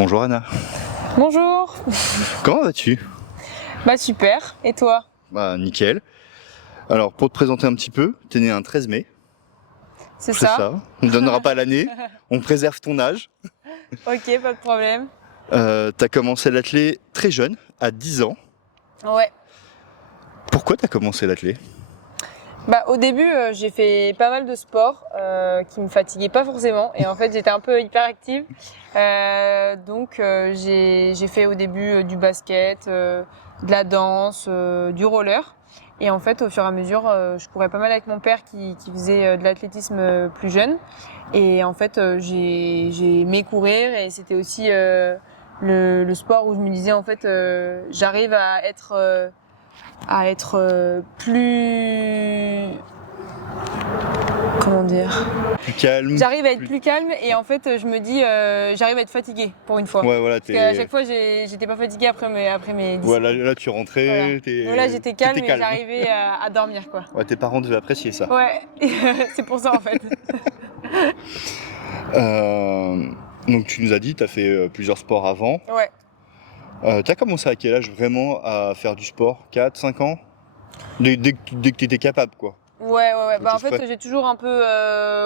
Bonjour Anna. Bonjour. Comment vas-tu? Bah super, et toi? Bah nickel. Alors pour te présenter un petit peu, t'es né un 13 mai. C'est ça? On ne donnera pas l'année, on préserve ton âge. Ok, pas de problème. T'as commencé l'athlé très jeune, à 10 ans. Ouais. Pourquoi t'as commencé l'athlé? Bah au début, j'ai fait pas mal de sports qui me fatiguaient pas forcément, et en fait j'étais un peu hyperactive. Donc j'ai fait au début du basket, de la danse, du roller. Et en fait, au fur et à mesure, je courais pas mal avec mon père qui faisait de l'athlétisme plus jeune. Et en fait, j'ai aimé courir, et c'était aussi le sport où je me disais en fait, j'arrive à être plus, comment dire, Plus calme. j'arrive à être plus calme, et en fait je me dis j'arrive à être fatiguée pour une fois. Ouais, voilà, Parce qu'à chaque fois j'étais pas fatiguée après mes Voilà, là tu rentrais, voilà. Donc là j'étais calme, t'étais et j'arrivais à dormir quoi. Ouais, tes parents devaient apprécier ça. Ouais, c'est pour ça en fait. Euh, donc tu nous as dit, t'as fait plusieurs sports avant. Ouais. T'as commencé à quel âge vraiment à faire du sport? 4, 5 ans? Dès que t'étais capable quoi. Ouais. Bah en Chose fait près. j'ai toujours un peu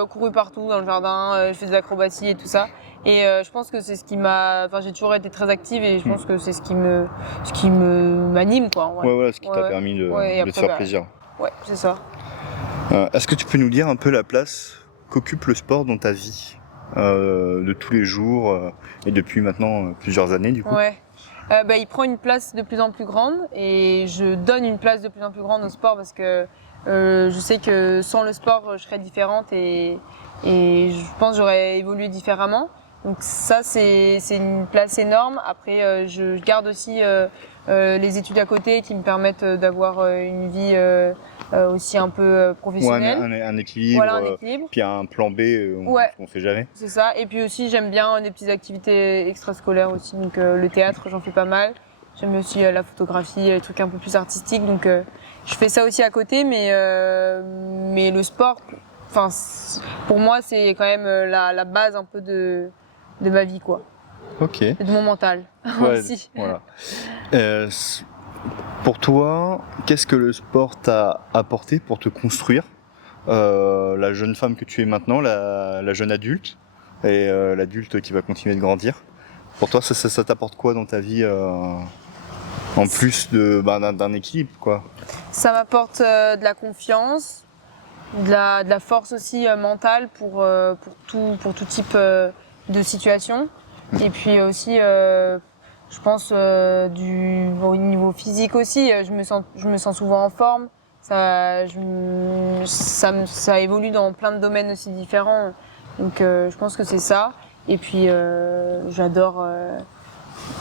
couru partout dans le jardin, je fais de l'acrobatie et tout ça. Et je pense que c'est ce qui m'a, enfin j'ai toujours été très active, et je pense que c'est ce qui me m'anime quoi. Ouais, voilà, ce qui t'a permis Ouais, et de te après, faire bah, plaisir. ouais, c'est ça. Est-ce que tu peux nous dire un peu la place qu'occupe le sport dans ta vie de tous les jours et depuis maintenant plusieurs années du coup? Ouais. Bah, il prend une place de plus en plus grande, et je donne une place de plus en plus grande au sport parce que je sais que sans le sport je serais différente, et je pense que j'aurais évolué différemment. Donc ça c'est une place énorme. Après je garde aussi les études à côté qui me permettent d'avoir une vie aussi un peu Ouais, professionnelle. un équilibre, Voilà, un équilibre. puis un plan B, Ouais. on fait jamais. C'est ça. Et puis aussi, j'aime bien des petites activités extrascolaires aussi. Donc le théâtre, j'en fais pas mal. J'aime aussi la photographie, les trucs un peu plus artistiques. Donc je fais ça aussi à côté. Mais le sport, enfin, pour moi, c'est quand même la base un peu de ma vie, quoi. Ok. Et de mon mental Ouais, aussi. voilà. Pour toi, qu'est-ce que le sport t'a apporté pour te construire? La jeune femme que tu es maintenant, la jeune adulte, et l'adulte qui va continuer de grandir. Pour toi, ça t'apporte quoi dans ta vie en plus d'un équilibre, quoi? Ça m'apporte de la confiance, de la force aussi mentale pour tout type de situation. Et puis aussi, je pense au niveau physique aussi, je me sens souvent en forme. Ça évolue dans plein de domaines aussi différents. Donc je pense que c'est ça. Et puis j'adore.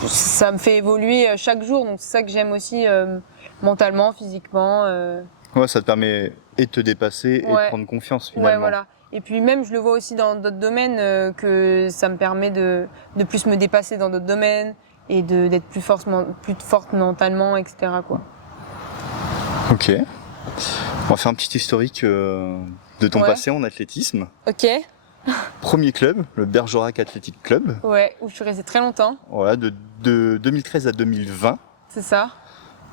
Ça me fait évoluer chaque jour. Donc c'est ça que j'aime aussi mentalement, physiquement. Ouais, ça te permet et de te dépasser et de Ouais. prendre confiance Ouais, finalement. voilà. Et puis même, je le vois aussi dans d'autres domaines, que ça me permet de plus me dépasser dans d'autres domaines, et d'être plus forte mentalement, etc., quoi. Ok. On va faire un petit historique de ton Ouais. passé en athlétisme. Ok. Premier club, le Bergerac Athletic Club. Ouais, où je suis restée très longtemps. Voilà, de 2013 à 2020. C'est ça.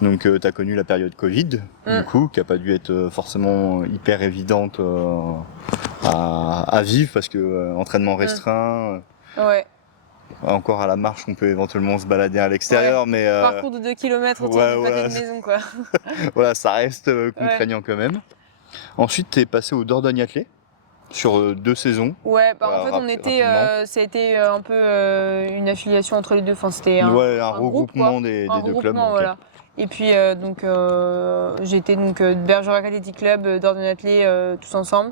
Donc tu as connu la période Covid, du coup, qui n'a pas dû être forcément hyper évidente à vivre, parce que entraînement restreint, Ouais. encore à la marche, on peut éventuellement se balader à l'extérieur, mais Parcours de 2 km autour ouais, du voilà. pâté de maison, quoi. voilà, ça reste contraignant quand même. Ensuite, tu es passé au Dordogne Athlé sur 2 saisons. Ouais, bah en Voilà, fait, rapidement. ça a été un peu une affiliation entre les deux. Enfin, c'était Ouais, un groupe, quoi. regroupement des Un deux clubs. regroupement, Ok. voilà. Et puis, j'ai été donc Bergerac Athletic Club, Dordogne Athlé, tous ensemble.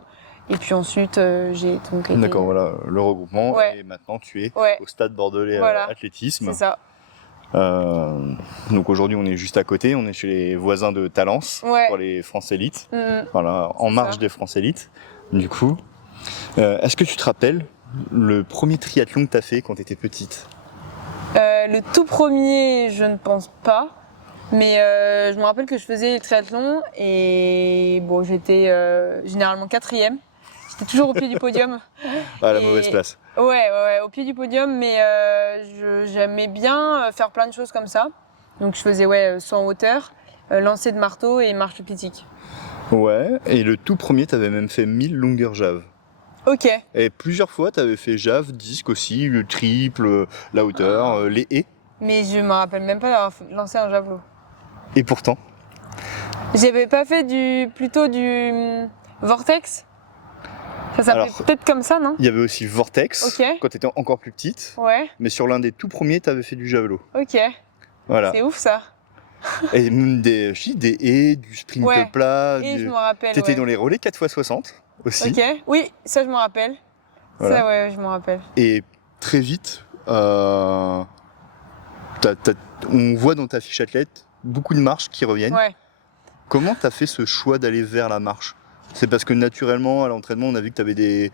Et puis ensuite, j'ai donc été... D'accord, voilà, le regroupement. Ouais. Et maintenant, tu es Ouais. au Stade Bordelais Voilà. Athlétisme. C'est ça. Donc aujourd'hui, on est juste à côté, on est chez les voisins de Talence, Ouais. pour les France Élites. Mhm. Voilà, en C'est marge ça. des France Élites. Du coup, est-ce que tu te rappelles le premier triathlon que tu as fait quand tu étais petite? Le tout premier, je ne pense pas. Mais je me rappelle que je faisais le triathlon, et bon, j'étais généralement 4e. J'étais toujours au pied du podium. À la Et- mauvaise place. Ouais, au pied du podium, mais j'aimais bien faire plein de choses comme ça. Donc je faisais saut en hauteur, lancer de marteau et marche athlétique. Ouais, et le tout premier, t'avais même fait 1000 longueurs Jave. Ok. Et plusieurs fois, t'avais fait Jave, disque aussi, le triple, la hauteur, les haies. Mais je me rappelle même pas d'avoir lancé un javelot. Et pourtant, J'avais pas fait plutôt du vortex. Ça s'appelait Alors, peut-être comme ça, non? il y avait aussi Vortex, Ok. quand t'étais encore plus petite. Ouais, Mais sur l'un des tout premiers, t'avais fait du javelot. ok. Voilà. C'est ouf ça. Et même des haies, du sprint Ouais. plat. Et je me rappelle. T'étais Ouais. dans les relais 4x60 aussi. Ok, oui, ça je me rappelle. Voilà. Ça, ouais, je me rappelle. Et très vite, on voit dans ta fiche athlète beaucoup de marches qui reviennent. Ouais. Comment t'as fait ce choix d'aller vers la marche? C'est parce que naturellement, à l'entraînement, on a vu que t'avais des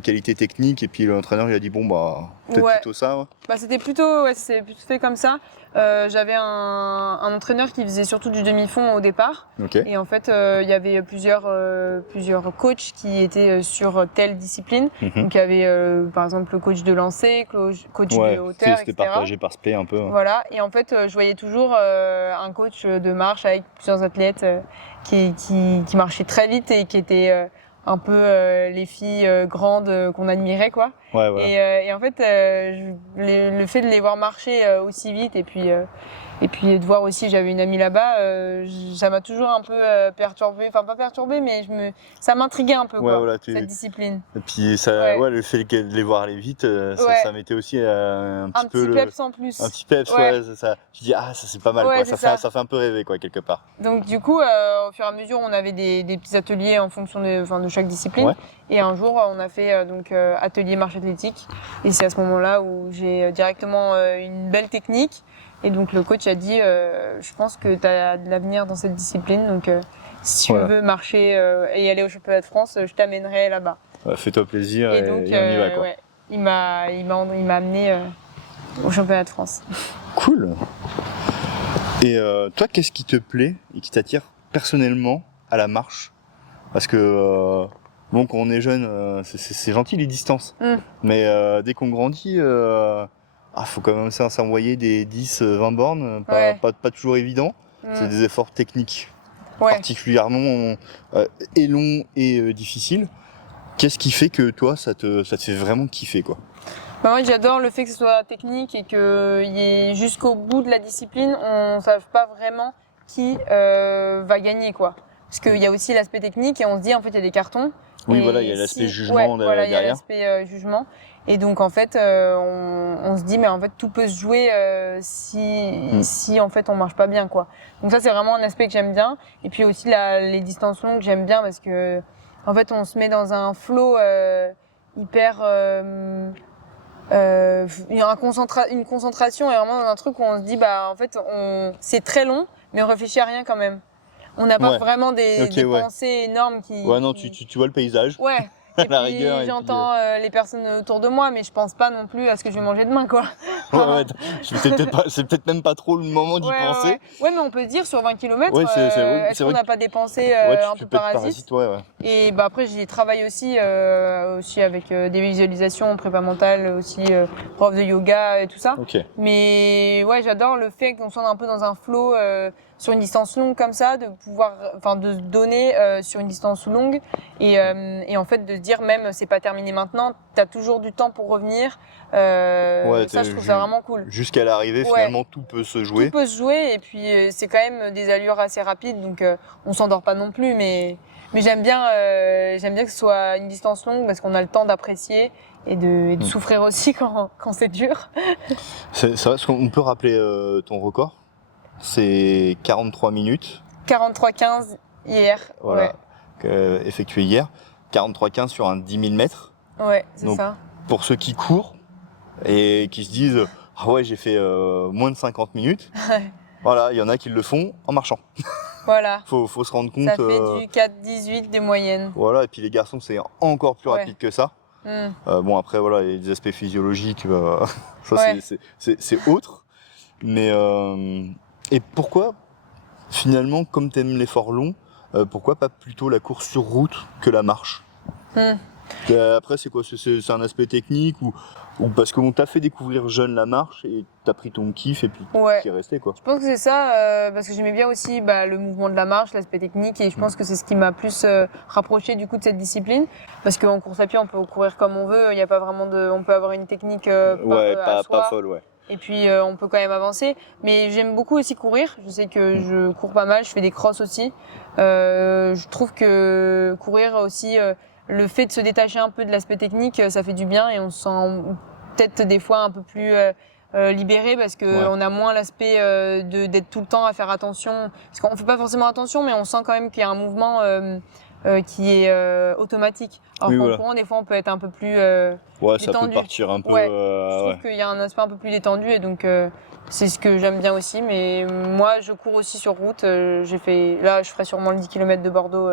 qualités techniques et puis l'entraîneur il a dit bon bah peut-être Ouais. plutôt ça. Ouais. Bah, c'était plutôt, c'est plutôt fait comme ça. J'avais un entraîneur qui faisait surtout du demi-fond au départ. Ok. Et en fait, il y avait plusieurs coachs qui étaient sur telle discipline. Mhm. Donc, il y avait par exemple le coach de lancer, coach Ouais, de hauteur, c'était etc. partagé par spé un peu. Ouais. Voilà. Et en fait, je voyais toujours un coach de marche avec plusieurs athlètes qui marchaient très vite et qui étaient un peu les filles grandes qu'on admirait, quoi. Ouais, voilà. Et en fait, le fait de les voir marcher aussi vite et puis de voir aussi, j'avais une amie là-bas, ça m'a toujours un peu perturbée, enfin pas perturbée, mais ça m'intriguait un peu, Ouais, quoi, voilà, cette discipline. Et puis ça, Ouais. ouais, le fait de les voir aller vite, Ouais. ça mettait aussi un petit Un peu petit peps en plus. un petit peps, Ouais. ouais, c'est ça. Je dis ah ça c'est pas mal, Ouais, quoi. c'est Ça ça. fait un peu rêver, quoi, quelque part. Donc du coup, au fur et à mesure, on avait des petits ateliers en fonction de chaque discipline. Ouais. Et un jour, on a fait atelier marche athlétique. Et c'est à ce moment-là où j'ai directement une belle technique. Et donc le coach a dit, je pense que tu as de l'avenir dans cette discipline. Donc si tu Voilà. veux marcher et aller au championnat de France, je t'amènerai là-bas. Ouais, fais-toi plaisir et, donc on y va, quoi. ouais, il m'a amené au championnat de France. Cool. Et toi, qu'est-ce qui te plaît et qui t'attire personnellement à la marche? Parce que bon, quand on est jeune, c'est gentil les distances. Mais dès qu'on grandit, faut quand même s'envoyer des 10-20 bornes, Ouais. pas toujours évident. C'est des efforts techniques Ouais. particulièrement et longs et difficiles. Qu'est-ce qui fait que toi, ça te fait vraiment kiffer, quoi? Bah moi j'adore le fait que ce soit technique et que jusqu'au bout de la discipline, on ne sache pas vraiment qui va gagner, quoi. Parce qu'il y a aussi l'aspect technique et on se dit en fait il y a des cartons. Oui, et voilà, il y a l'aspect jugement voilà, il y a derrière. l'aspect jugement. Et donc en fait on se dit mais en fait tout peut se jouer si en fait on marche pas bien, quoi. Donc ça c'est vraiment un aspect que j'aime bien. Et puis aussi les distances longues j'aime bien parce que en fait on se met dans un flow hyper une concentration et vraiment dans un truc où on se dit bah en fait c'est très long mais on réfléchit à rien quand même. On n'a pas vraiment des pensées énormes qui. Ouais, non, tu vois le paysage. Ouais. À Et la puis rigueur, j'entends les personnes autour de moi, mais je pense pas non plus à ce que je vais manger demain, quoi. Ouais, c'est peut-être même pas trop le moment d'y penser. Ouais, mais on peut dire sur 20 km, est-ce qu'on n'a pas des pensées un peu parasites? Ouais. Et bah après, j'y travaille aussi avec des visualisations, prépa mentale, aussi prof de yoga et tout ça. Okay. Mais ouais, j'adore le fait qu'on soit un peu dans un flow sur une distance longue comme ça, de se donner sur une distance longue et en fait de se dire même c'est pas terminé maintenant, t'as toujours du temps pour revenir. Ça, je trouve ça vraiment cool. Jusqu'à l'arrivée, finalement, tout peut se jouer. Tout peut se jouer et puis c'est quand même des allures assez rapides, donc on s'endort pas non plus, mais j'aime bien que ce soit une distance longue parce qu'on a le temps d'apprécier et de souffrir aussi quand c'est dur. C'est vrai, on peut rappeler ton record. C'est 43 minutes. 43,15 hier. Voilà. Effectué hier. 43,15 sur un 10 000 mètres. Ouais, c'est ça. Pour ceux qui courent et qui se disent ah ouais, j'ai fait moins de 50 minutes. Voilà, il y en a qui le font en marchant. Voilà. Faut se rendre compte. Ça fait du 4,18 des moyennes. Voilà, et puis les garçons, c'est encore plus rapide que ça. Bon, après, voilà, il y a des aspects physiologiques, ça c'est autre. Mais et pourquoi, finalement, comme tu aimes l'effort long, pourquoi pas plutôt la course sur route que la marche? Après, c'est quoi? C'est un aspect technique ou parce qu'on t'a fait découvrir jeune la marche et t'as pris ton kiff et puis Ouais. t'y es resté, quoi. Je pense que c'est ça, parce que j'aimais bien aussi le mouvement de la marche, l'aspect technique, et je pense que c'est ce qui m'a plus rapproché du coup de cette discipline. Parce qu'en course à pied, on peut courir comme on veut, il n'y a pas vraiment on peut avoir une technique Ouais, à soi. pas folle, ouais. Et puis on peut quand même avancer. Mais j'aime beaucoup aussi courir. Je sais que je cours pas mal, je fais des crosses aussi. Je trouve que courir aussi, le fait de se détacher un peu de l'aspect technique, ça fait du bien et on se sent peut-être des fois un peu plus libéré parce que on a moins l'aspect d'être tout le temps à faire attention. Parce qu'on fait pas forcément attention, mais on sent quand même qu'il y a un mouvement qui est automatique. Alors qu'en courant, des fois, on peut être un peu plus ouais, détendu. ça peut partir un peu. Ouais, je trouve qu'il y a un aspect un peu plus détendu et donc c'est ce que j'aime bien aussi. Mais moi, je cours aussi sur route. Là, je ferai sûrement le 10 km de Bordeaux,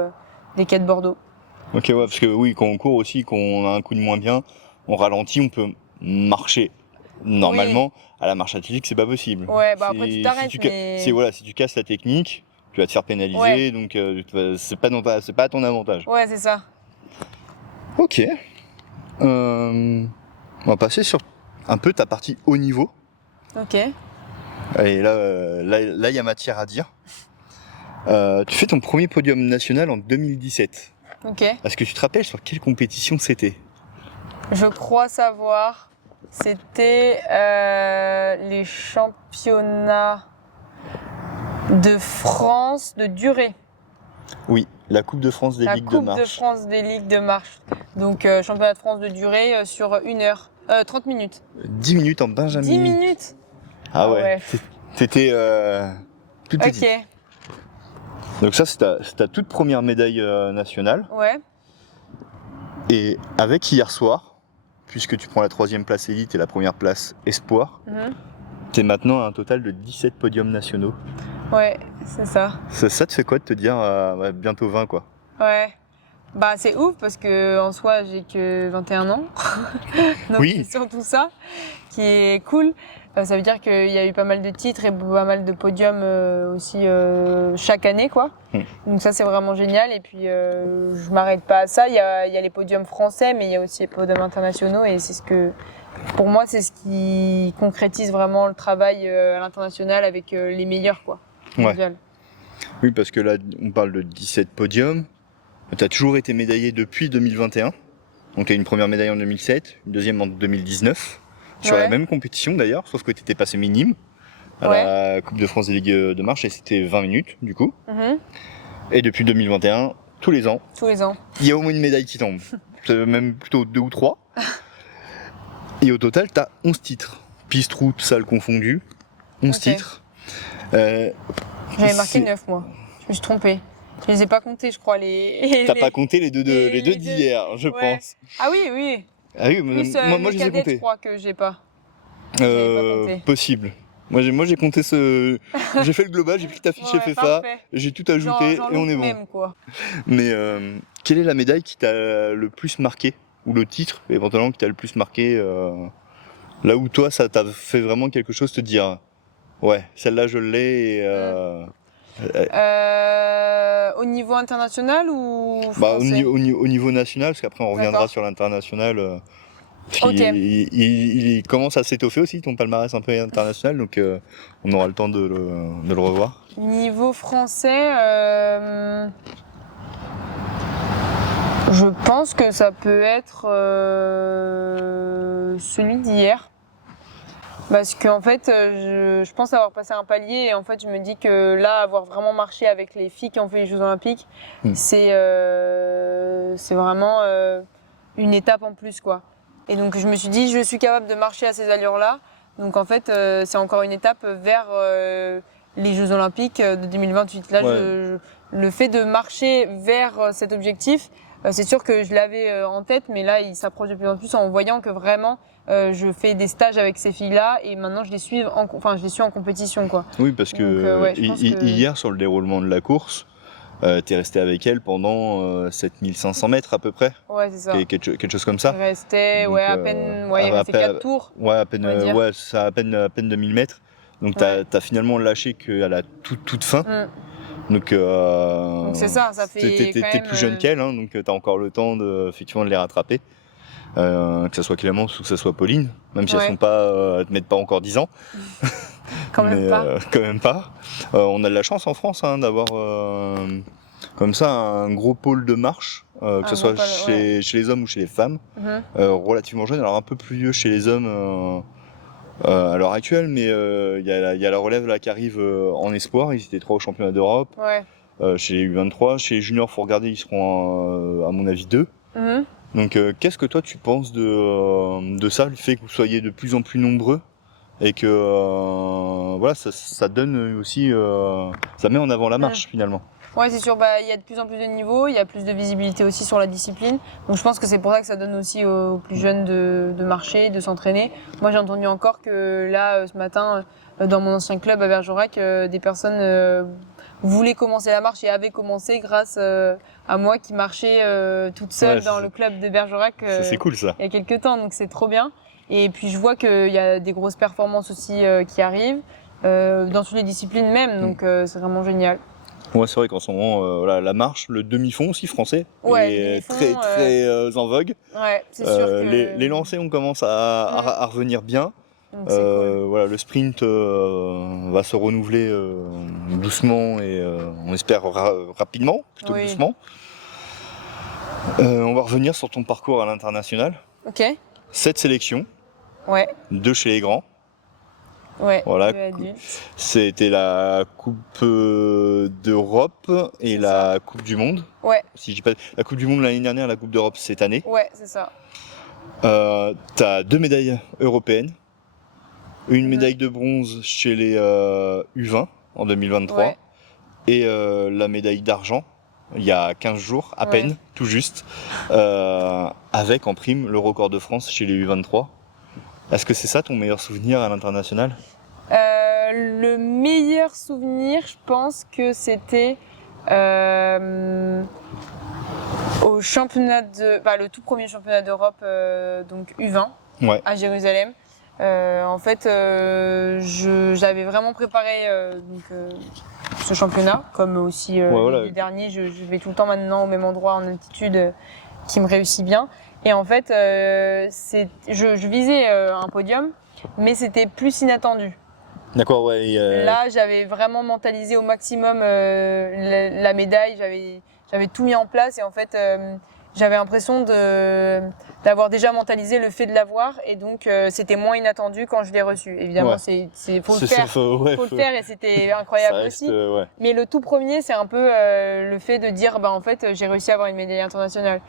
des quais de Bordeaux. Ok, ouais, parce que oui, quand on court aussi, quand on a un coup de moins bien, on ralentit, on peut marcher. Normalement, à la marche athlétique, c'est pas possible. Ouais, après tu t'arrêtes. Si tu casses la technique, tu vas te faire pénaliser, donc c'est pas à ton avantage. Ouais, c'est ça. Ok. On va passer sur un peu ta partie haut niveau. Ok. Et là, il y a matière à dire. Tu fais ton premier podium national en 2017. Ok. Est-ce que tu te rappelles sur quelle compétition c'était? Je crois savoir. C'était les championnats de France de durée. Oui, la Coupe de France des ligues de marche. La Coupe de France des ligues de marche. Donc championnat de France de durée sur 1 heure. 30 minutes. 10 minutes en Benjamin. 10 minutes. Ah ouais. T'étais toute petite. Ok. Donc ça, c'est ta toute première médaille nationale. Ouais. Et avec hier soir, puisque tu prends la 3e place élite et la première place espoir, t'es maintenant à un total de 17 podiums nationaux. Ouais, c'est ça. Ça te fait quoi de te dire bientôt 20 quoi? Ouais. Bah c'est ouf parce que en soi j'ai que 21 ans. Donc oui. C'est surtout ça qui est cool. Ça veut dire qu'il y a eu pas mal de titres et pas mal de podiums aussi chaque année quoi. Donc ça c'est vraiment génial et puis je m'arrête pas à ça. Il y a les podiums français mais il y a aussi les podiums internationaux et c'est pour moi c'est ce qui concrétise vraiment le travail à l'international avec les meilleurs quoi. Ouais. Oui parce que là on parle de 17 podiums. Tu as toujours été médaillé depuis 2021. Donc tu as une première médaille en 2007, une deuxième en 2019. Sur la même compétition d'ailleurs, sauf que tu étais passé minime à la Coupe de France des ligues de marche et c'était 20 minutes du coup. Et depuis 2021, tous les ans, il y a au moins une médaille qui tombe. Même plutôt 2 ou 3. Et au total, tu as 11 titres. Piste, route, salle confondue. 11 titres. J'avais marqué 9 moi. Je me suis trompée. Je les ai pas comptés, je crois. T'as pas compté les deux d'hier, je pense. Ah oui. Ah oui, plus, moi je les ai comptés. Je crois que j'ai pas. Possible. Moi j'ai compté j'ai fait le global, j'ai pris ta fiche FFA, j'ai tout ajouté et on est bon. Même, quoi. Mais quelle est la médaille qui t'a le plus marqué? Ou le titre éventuellement qui t'a le plus marqué là où toi ça t'a fait vraiment quelque chose te dire ouais, celle-là je l'ai au niveau international ou français? Au niveau national, parce qu'après on reviendra sur l'international. Il commence à s'étoffer aussi ton palmarès un peu international, donc on aura le temps de le revoir. Niveau français, je pense que ça peut être celui d'hier. Parce qu'en fait, je pense avoir passé un palier et en fait, je me dis que là, avoir vraiment marché avec les filles qui ont fait les Jeux Olympiques, c'est vraiment une étape en plus, quoi. Et donc, je me suis dit, je suis capable de marcher à ces allures-là. Donc, en fait, c'est encore une étape vers les Jeux Olympiques de 2028. Là, le fait de marcher vers cet objectif, c'est sûr que je l'avais en tête, mais là, il s'approche de plus en plus en voyant que vraiment, je fais des stages avec ces filles-là et maintenant je les suis en compétition, quoi. Oui, parce que hier, sur le déroulement de la course, t'es resté avec elle pendant 7500 mètres à peu près. Ouais, c'est ça. Quelque chose comme ça. Je restais, à peine, il restait 4 tours. Ouais, à peine, ça à peine 2000 mètres. Donc t'as finalement lâché qu'à la toute fin. Donc c'est ça fait t'es quand même, plus jeune qu'elle, hein, donc t'as encore le temps effectivement de les rattraper. Que ça soit Clémence ou que ça soit Pauline, même si elles te mettent pas encore 10 ans. Quand même pas. Quand même pas. On a de la chance en France hein, d'avoir comme ça un gros pôle de marche, que ce soit chez les hommes ou chez les femmes, relativement jeune. Alors un peu plus vieux chez les hommes à l'heure actuelle, mais il y a la relève là qui arrive en espoir. Ils étaient 3 au championnat d'Europe. Chez les U23, chez les juniors, faut regarder, ils seront à mon avis 2. Donc qu'est-ce que toi tu penses de ça, le fait que vous soyez de plus en plus nombreux et que voilà, ça donne aussi, ça met en avant la marche finalement. Ouais, c'est sûr, il y a de plus en plus de niveaux, il y a plus de visibilité aussi sur la discipline. Donc je pense que c'est pour ça que ça donne aussi aux plus jeunes de marcher, de s'entraîner. Moi j'ai entendu encore que là, ce matin, dans mon ancien club à Bergerac, des personnes voulaient commencer la marche et avaient commencé grâce à moi qui marchais toute seule dans le club de Bergerac c'est cool ça. Il y a quelques temps, donc c'est trop bien. Et puis je vois qu'il y a des grosses performances aussi qui arrivent, dans toutes les disciplines même, donc c'est vraiment génial. Ouais, c'est vrai qu'en ce moment, la marche, le demi-fond aussi français, est très en vogue. Ouais, c'est sûr que... les lancers, on commence à revenir bien. Cool. Voilà, le sprint va se renouveler doucement et on espère rapidement, plutôt que doucement. On va revenir sur ton parcours à l'international. 7 sélections, 2 chez les grands. Voilà, c'était la Coupe d'Europe et la Coupe du Monde. Si je dis pas, la Coupe du Monde l'année dernière, la Coupe d'Europe cette année. C'est ça. T'as 2 médailles européennes, une médaille de bronze chez les U20 en 2023 et la médaille d'argent il y a 15 jours à peine, tout juste, avec en prime le record de France chez les U23. Est-ce que c'est ça ton meilleur souvenir à l'international ? Le meilleur souvenir, je pense que c'était au championnat le tout premier championnat d'Europe, donc U20, à Jérusalem. En fait, j'avais vraiment préparé ce championnat, comme aussi les derniers. Je vais tout le temps maintenant au même endroit en altitude qui me réussit bien. Et en fait, je visais un podium, mais c'était plus inattendu. D'accord, ouais. Là, j'avais vraiment mentalisé au maximum la médaille. J'avais tout mis en place et en fait, j'avais l'impression d'avoir déjà mentalisé le fait de l'avoir et donc c'était moins inattendu quand je l'ai reçu. Évidemment, faut le faire, faut le faire et c'était incroyable aussi. Mais le tout premier, c'est un peu le fait de dire, en fait, j'ai réussi à avoir une médaille internationale.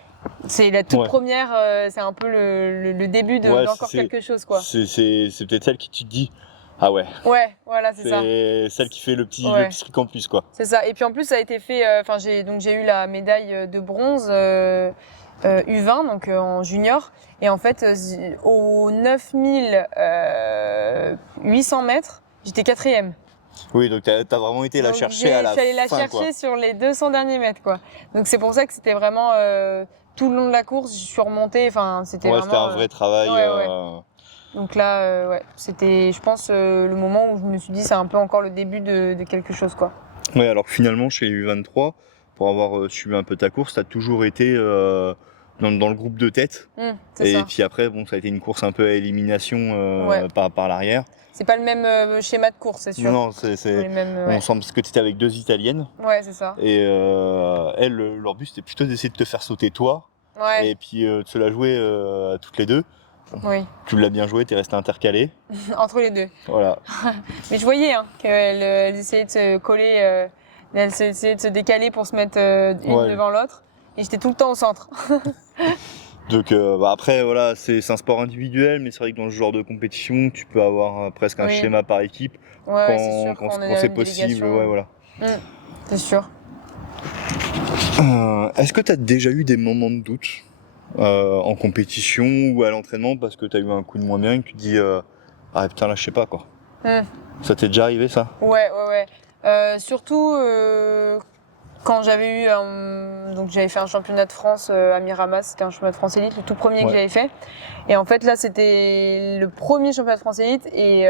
C'est la toute première, c'est un peu le début d'encore quelque chose, quoi. C'est peut-être celle qui te dit. Ah ouais. Ouais, voilà, c'est ça. C'est celle qui fait le petit truc en plus, quoi. C'est ça. Et puis en plus, ça a été fait. J'ai eu la médaille de bronze U20, donc en junior. Et en fait, aux 9800 mètres, j'étais 4e. Oui, donc t'as vraiment été la chercher à la fin. J'allais la chercher sur les 200 derniers mètres, quoi. Donc c'est pour ça que c'était vraiment tout le long de la course, je suis remontée. Enfin, c'était vraiment. C'était un vrai travail. Donc là, c'était, je pense, le moment où je me suis dit, c'est un peu encore le début de quelque chose, quoi. Ouais, alors que finalement, chez les U23, pour avoir suivi un peu ta course, t'as toujours été dans le groupe de tête. Puis après, ça a été une course un peu à élimination par l'arrière. C'est pas le même schéma de course, c'est sûr. Non, on sent parce que tu étais avec 2 Italiennes. Ouais, c'est ça. Et elles, leur but, c'était plutôt d'essayer de te faire sauter toi. Et puis de se la jouer à toutes les deux. Oui. Tu l'as bien joué, t'es resté intercalé. Entre les deux. Voilà. Mais je voyais qu'elles essayaient de se coller, elles essayaient de se décaler pour se mettre une devant l'autre. Et j'étais tout le temps au centre. Donc après, voilà, c'est un sport individuel, mais c'est vrai que dans ce genre de compétition, tu peux avoir presque un schéma par équipe quand c'est possible. Voilà. C'est sûr. Est-ce que tu as déjà eu des moments de doute en compétition ou à l'entraînement parce que tu as eu un coup de moins bien et que tu te dis ah putain là je sais pas quoi. Ça t'est déjà arrivé ça? Ouais. Surtout quand j'avais eu donc j'avais fait un championnat de France à Miramas, c'était un championnat de France élite, le tout premier que j'avais fait. Et en fait là c'était le premier championnat de France élite et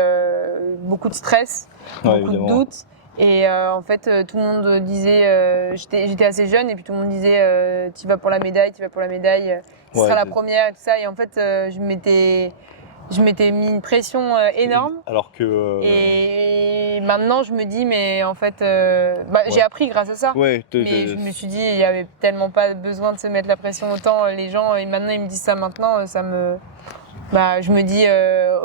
beaucoup de stress, beaucoup de doutes. Et en fait, tout le monde disait, j'étais assez jeune, et puis tout le monde disait, tu vas pour la médaille, tu ce Ouais, sera la première et tout ça. Et en fait, je m'étais mis une pression énorme. Alors que... Et maintenant, je me dis, mais en fait, j'ai appris grâce à ça. Ouais, Mais je me suis dit, il y avait tellement pas besoin de se mettre la pression autant. Les gens, et maintenant, ils me disent ça maintenant, je me dis,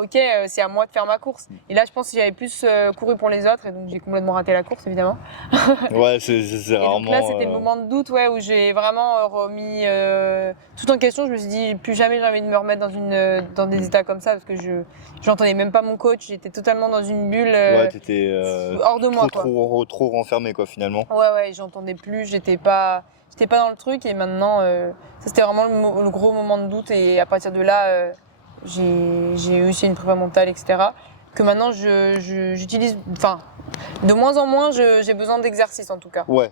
ok, c'est à moi de faire ma course. Et là, je pense que j'avais plus couru pour les autres, et donc j'ai complètement raté la course, évidemment. Ouais, c'est Et rarement... donc là, c'était le moment de doute, où j'ai vraiment remis tout en question. Je me suis dit, plus jamais j'ai envie de me remettre dans des états comme ça, parce que j'entendais même pas mon coach. J'étais totalement dans une bulle Ouais, t'étais hors de moi, quoi. trop renfermé, quoi, finalement. Ouais, j'entendais plus. J'étais pas dans le truc. Et maintenant, ça c'était vraiment le gros moment de doute. Et à partir de là, j'ai eu aussi une prépa mentale, etc. Que maintenant, j'utilise. Enfin, de moins en moins, j'ai besoin d'exercice, en tout cas. Ouais,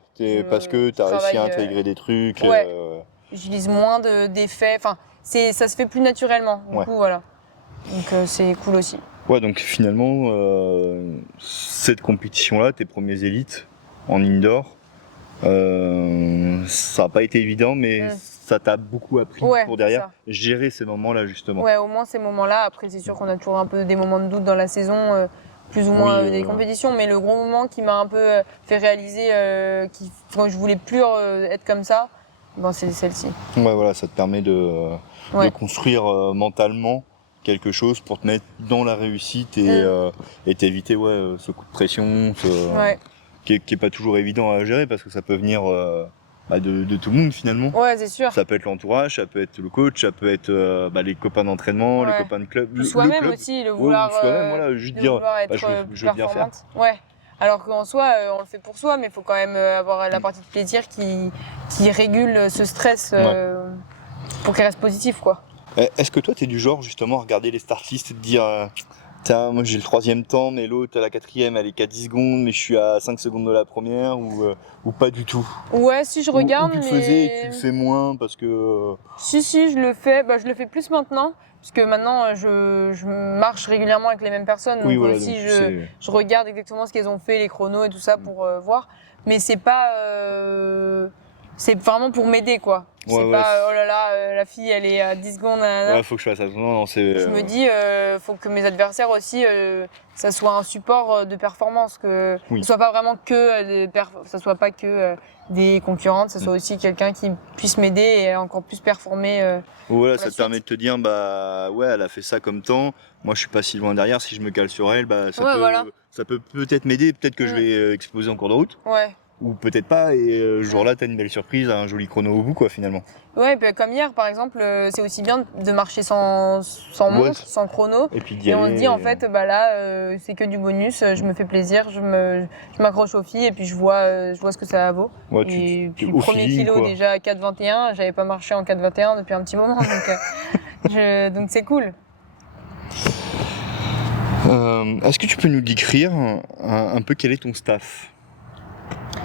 parce que t'as réussi à intégrer des trucs. Ouais. J'utilise moins d'effets. Enfin, ça se fait plus naturellement. Du coup, voilà. Donc, c'est cool aussi. Ouais, donc finalement, cette compétition-là, tes premiers élites en indoor, ça n'a pas été évident, mais ça t'a beaucoup appris pour derrière gérer ces moments-là, justement. Ouais, au moins ces moments-là. Après, c'est sûr qu'on a toujours un peu des moments de doute dans la saison, plus ou moins des compétitions, mais le gros moment qui m'a un peu fait réaliser quand je voulais plus être comme ça, c'est celle-ci. Ouais, voilà, ça te permet de construire mentalement quelque chose pour te mettre dans la réussite et t'éviter ce coup de pression qui est pas toujours évident à gérer, parce que ça peut venir de tout le monde, finalement. Ouais, c'est sûr. Ça peut être l'entourage, ça peut être le coach, ça peut être les copains d'entraînement, les copains de club. Soi-même aussi, le vouloir, juste dire je veux bien faire. Ouais. Alors qu'en soi, on le fait pour soi, mais il faut quand même avoir la partie de plaisir qui régule ce stress pour qu'il reste positif, quoi. Est-ce que toi, t'es du genre, justement, à regarder les startlists et te dire tiens, moi j'ai le 3e temps, mais l'autre, la 4e, elle est qu'à 10 secondes, mais je suis à 5 secondes de la première, ou pas du tout? Ouais, si je regarde, ou tu le faisais et tu le fais moins parce que... Si, je le fais. Je le fais plus maintenant, parce que maintenant, je marche régulièrement avec les mêmes personnes. Donc aussi, je regarde exactement ce qu'elles ont fait, les chronos et tout ça pour voir. Mais c'est pas... c'est vraiment pour m'aider, quoi. C'est pas, oh là là, la fille, elle est à 10 secondes. Ouais, faut que je fasse ça. Non, je me dis, faut que mes adversaires aussi, ça soit un support de performance, que ce soit pas vraiment que ça soit pas que des concurrentes, ça soit aussi quelqu'un qui puisse m'aider et encore plus performer. Voilà, ça te permet de te dire, elle a fait ça comme temps. Moi, je suis pas si loin derrière. Si je me cale sur elle, ça peut peut-être m'aider. Peut-être que je vais exploser en cours de route. Ouais. Ou peut-être pas, et ce jour-là, t'as une belle surprise, un joli chrono au bout, quoi, finalement. Ouais, puis comme hier, par exemple, c'est aussi bien de marcher sans montre, sans chrono. Et puis on se dit, en fait, là, c'est que du bonus, je me fais plaisir, je m'accroche aux filles, et puis je vois ce que ça vaut. Ouais, et puis le premier kilo, déjà à 4,21, j'avais pas marché en 4,21 depuis un petit moment, donc c'est cool. Est-ce que tu peux nous décrire un peu quel est ton staff?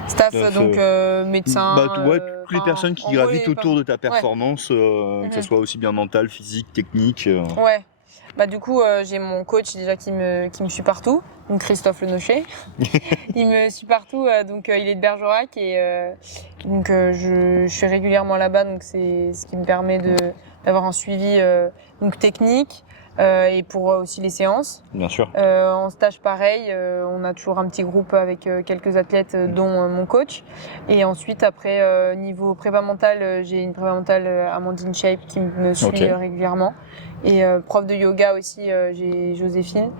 Staff, donc médecin. Toutes les personnes qui gravitent autour de ta performance, que ce soit aussi bien mental, physique, technique. Ouais. Du coup, j'ai mon coach déjà qui me suit partout, donc Christophe Lenochet. Il me suit partout, donc il est de Bergerac, et donc je suis régulièrement là-bas, donc c'est ce qui me permet d'avoir un suivi donc technique. Et pour aussi les séances. Bien sûr. En stage pareil, on a toujours un petit groupe avec quelques athlètes, dont mon coach. Et ensuite, après, niveau prépa mentale, j'ai une prépa mentale, Amandine Shape, qui me suit régulièrement. Et prof de yoga aussi, j'ai Joséphine,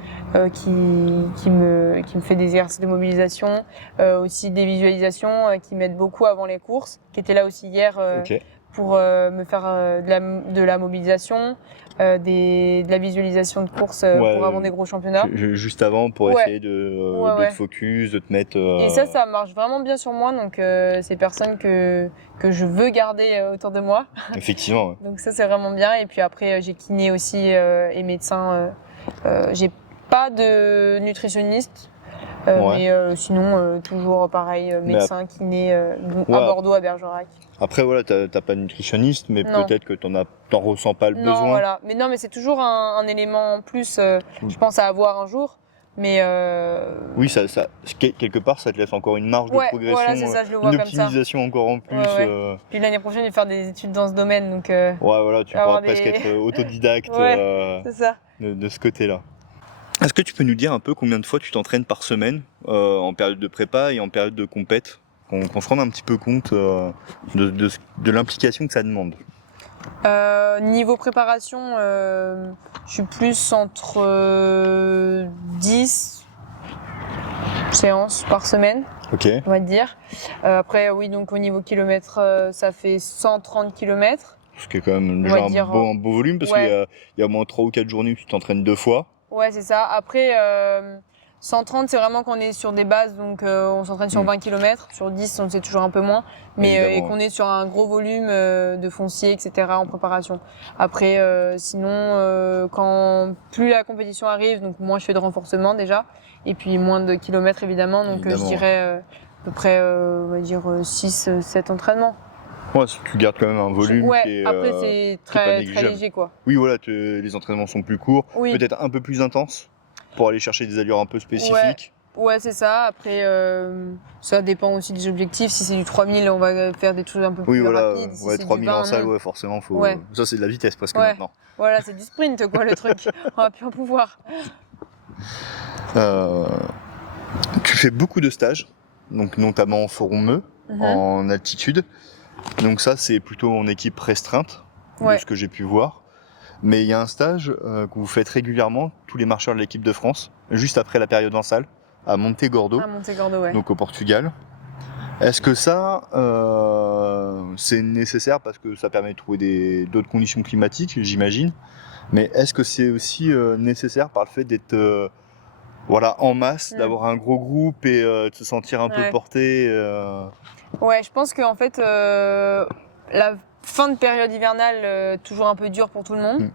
qui me fait des exercices de mobilisation, aussi des visualisations, qui m'aident beaucoup avant les courses, qui était là aussi hier pour me faire de la mobilisation, de la visualisation de course pour avant des gros championnats. Juste avant, pour essayer de te focus, de te mettre... Et ça marche vraiment bien sur moi, donc c'est personne que je veux garder autour de moi. Effectivement. Donc ça, c'est vraiment bien. Et puis après, j'ai kiné aussi et médecin. J'ai pas de nutritionniste. Mais sinon, toujours pareil, médecin, kiné, à Bordeaux, à Bergerac. Après, voilà, t'as pas de nutritionniste, mais peut-être que t'en ressens pas le besoin. Voilà. Mais non, mais c'est toujours un élément en plus, je pense, à avoir un jour. Mais Oui, quelque part, ça te laisse encore une marge de progression, voilà, c'est ça, je le vois une comme ça. optimisation encore en plus. Puis l'année prochaine, je vais faire des études dans ce domaine, donc. Voilà, tu pourras presque être autodidacte c'est ça. de ce côté-là. Est-ce que tu peux nous dire un peu combien de fois tu t'entraînes par semaine en période de prépa et en période de compète, qu'on se rende un petit peu compte de l'implication que ça demande? Niveau préparation, je suis plus entre 10 séances par semaine, on va dire. Après, oui, donc au niveau kilomètres, ça fait 130 km. Ce qui est quand même déjà un beau volume, parce qu'il y a au moins 3 ou 4 journées où tu t'entraînes 2 fois. Ouais, c'est ça. Après, 130, c'est vraiment qu'on est sur des bases, donc on s'entraîne sur 20 km. Sur 10, on sait toujours un peu moins. Mais et qu'on est sur un gros volume de foncier, etc. en préparation. Après, sinon, quand plus la compétition arrive, donc moins je fais de renforcement déjà. Et puis moins de kilomètres, évidemment. Donc je dirais à peu près, on va dire, 6-7 entraînements. Ouais, tu gardes quand même un volume qui est, après c'est très léger, quoi. Oui, voilà, les entraînements sont plus courts, peut-être un peu plus intenses pour aller chercher des allures un peu spécifiques. Ouais, c'est ça. Après, ça dépend aussi des objectifs. Si c'est du 3000, on va faire des choses un peu plus rapides. Si c'est 3000 du 20, en salle, forcément, faut. Ça, c'est de la vitesse presque maintenant. Voilà, c'est du sprint, quoi, le truc. On va plus en pouvoir. Tu fais beaucoup de stages, donc notamment en Forum en altitude. Donc ça, c'est plutôt en équipe restreinte, de ce que j'ai pu voir. Mais il y a un stage que vous faites régulièrement, tous les marcheurs de l'équipe de France, juste après la période en salle, à Montegordo, donc au Portugal. Est-ce que ça, c'est nécessaire parce que ça permet de trouver d'autres conditions climatiques, j'imagine. Mais est-ce que c'est aussi nécessaire par le fait d'être en masse, d'avoir un gros groupe et de se sentir un peu porté Ouais, je pense qu'en fait, la fin de période hivernale, toujours un peu dure pour tout le monde.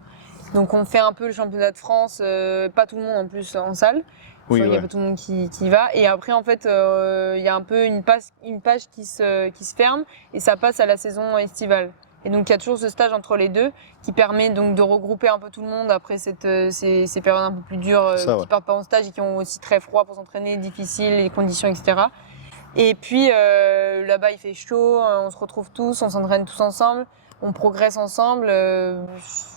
Donc on fait un peu le championnat de France, pas tout le monde en plus en salle. Il y a pas tout le monde qui va. Et après, en fait, il y a un peu une page qui se ferme et ça passe à la saison estivale. Et donc il y a toujours ce stage entre les deux qui permet donc de regrouper un peu tout le monde après ces périodes un peu plus dures qui partent pas en stage et qui ont aussi très froid pour s'entraîner, difficile, les conditions, etc. Et puis là-bas il fait chaud, on se retrouve tous, on s'entraîne tous ensemble, on progresse ensemble.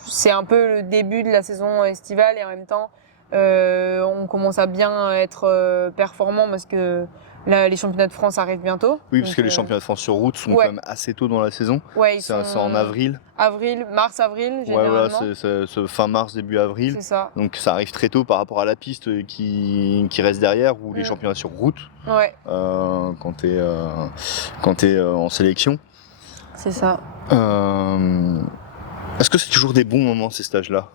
C'est un peu le début de la saison estivale et en même temps on commence à bien être performant parce que là, les championnats de France arrivent bientôt. Oui, parce que les championnats de France sur route sont quand même assez tôt dans la saison. C'est en avril. Mars-avril, généralement. Ouais, c'est fin mars, début avril. C'est ça. Donc ça arrive très tôt par rapport à la piste qui reste derrière ou les championnats sur route. Quand t'es en sélection. C'est ça. Est-ce que c'est toujours des bons moments ces stages-là?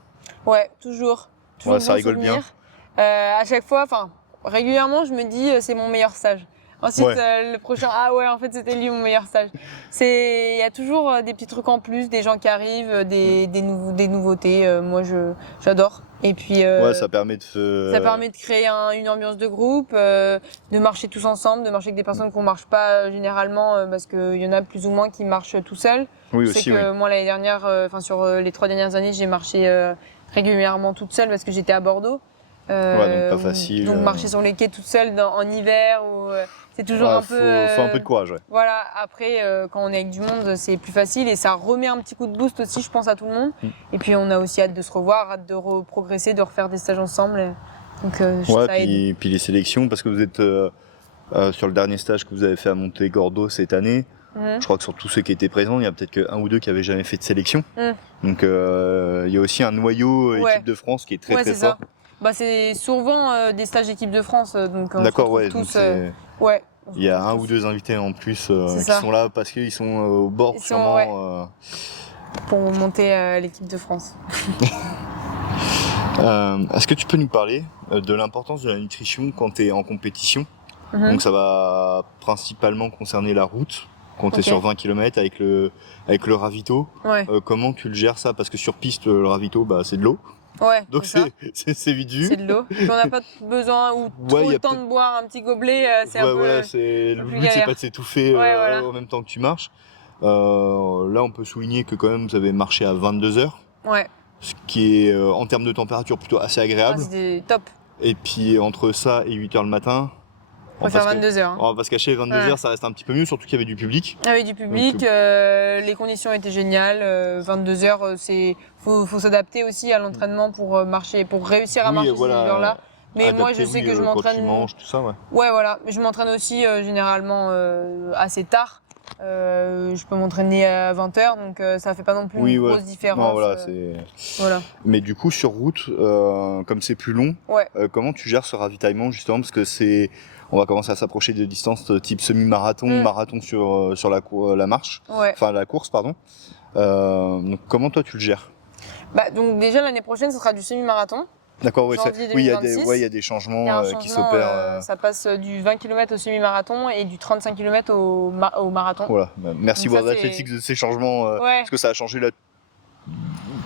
Ouais, toujours. Ça rigole bien. À chaque fois, régulièrement, je me dis c'est mon meilleur stage. Ensuite, le prochain, en fait, c'était lui mon meilleur stage. Il y a toujours des petits trucs en plus, des gens qui arrivent, des nouveautés. Moi, j'adore. Et puis, ça permet de créer une ambiance de groupe, de marcher tous ensemble, de marcher avec des personnes qu'on marche pas généralement, parce qu'il y en a plus ou moins qui marchent tout seuls. Oui, je sais que moi, l'année dernière, sur les 3 dernières années, j'ai marché régulièrement toute seule parce que j'étais à Bordeaux. Donc pas facile. Donc marcher sur les quais toute seule en hiver, c'est toujours un peu. Faut un peu de courage. Voilà. Après, quand on est avec du monde, c'est plus facile et ça remet un petit coup de boost aussi, je pense, à tout le monde. Et puis on a aussi hâte de se revoir, hâte de progresser, de refaire des stages ensemble. Donc ça aide. Puis les sélections, parce que vous êtes sur le dernier stage que vous avez fait à Montegordo cette année. Je crois que sur tous ceux qui étaient présents, il y a peut-être qu'un ou deux qui n'avaient jamais fait de sélection. Donc il y a aussi un noyau équipe de France qui est très très fort. C'est souvent des stages d'équipe de France, donc on D'accord, se retrouve tous. Il y a un ou deux invités en plus qui sont là parce qu'ils sont au bord sûrement. Pour monter l'équipe de France. Est-ce que tu peux nous parler de l'importance de la nutrition quand tu es en compétition? Donc ça va principalement concerner la route. Quand tu es sur 20 km avec le ravito, comment tu le gères ça? Parce que sur piste, le ravito, c'est de l'eau. Donc c'est vite vu. C'est de l'eau. On n'a pas besoin ou trop le temps de boire un petit gobelet. C'est un peu. Le but, c'est pas de s'étouffer en même temps que tu marches. Là, on peut souligner que quand même, vous avez marché à 22 heures. Ce qui est, en termes de température, plutôt assez agréable. C'était top. Et puis entre ça et 8h le matin, On va faire 22h. Hein. On va pas se cacher, 22h ça reste un petit peu mieux, surtout qu'il y avait du public. Ah oui, du public, donc, les conditions étaient géniales. 22h, faut s'adapter aussi à l'entraînement pour marcher, pour réussir à marcher ces heures-là. Mais adapter, moi je sais que je m'entraîne. Quand tu manges, tout ça, ouais. Ouais, voilà. Je m'entraîne aussi généralement assez tard. Je peux m'entraîner à 20h, donc ça fait pas non plus une grosse différence. Non, voilà, voilà. Mais du coup, sur route, comme c'est plus long, comment tu gères ce ravitaillement justement, parce que on va commencer à s'approcher de distances type semi-marathon, marathon sur la marche, enfin la course, pardon. Donc comment toi tu le gères? Donc déjà l'année prochaine, ce sera du semi-marathon. D'accord, oui, il y a des changements qui s'opèrent. Ça passe du 20 km au semi-marathon et du 35 km au marathon. Voilà, merci World Athletics de ces changements, parce que ça a changé là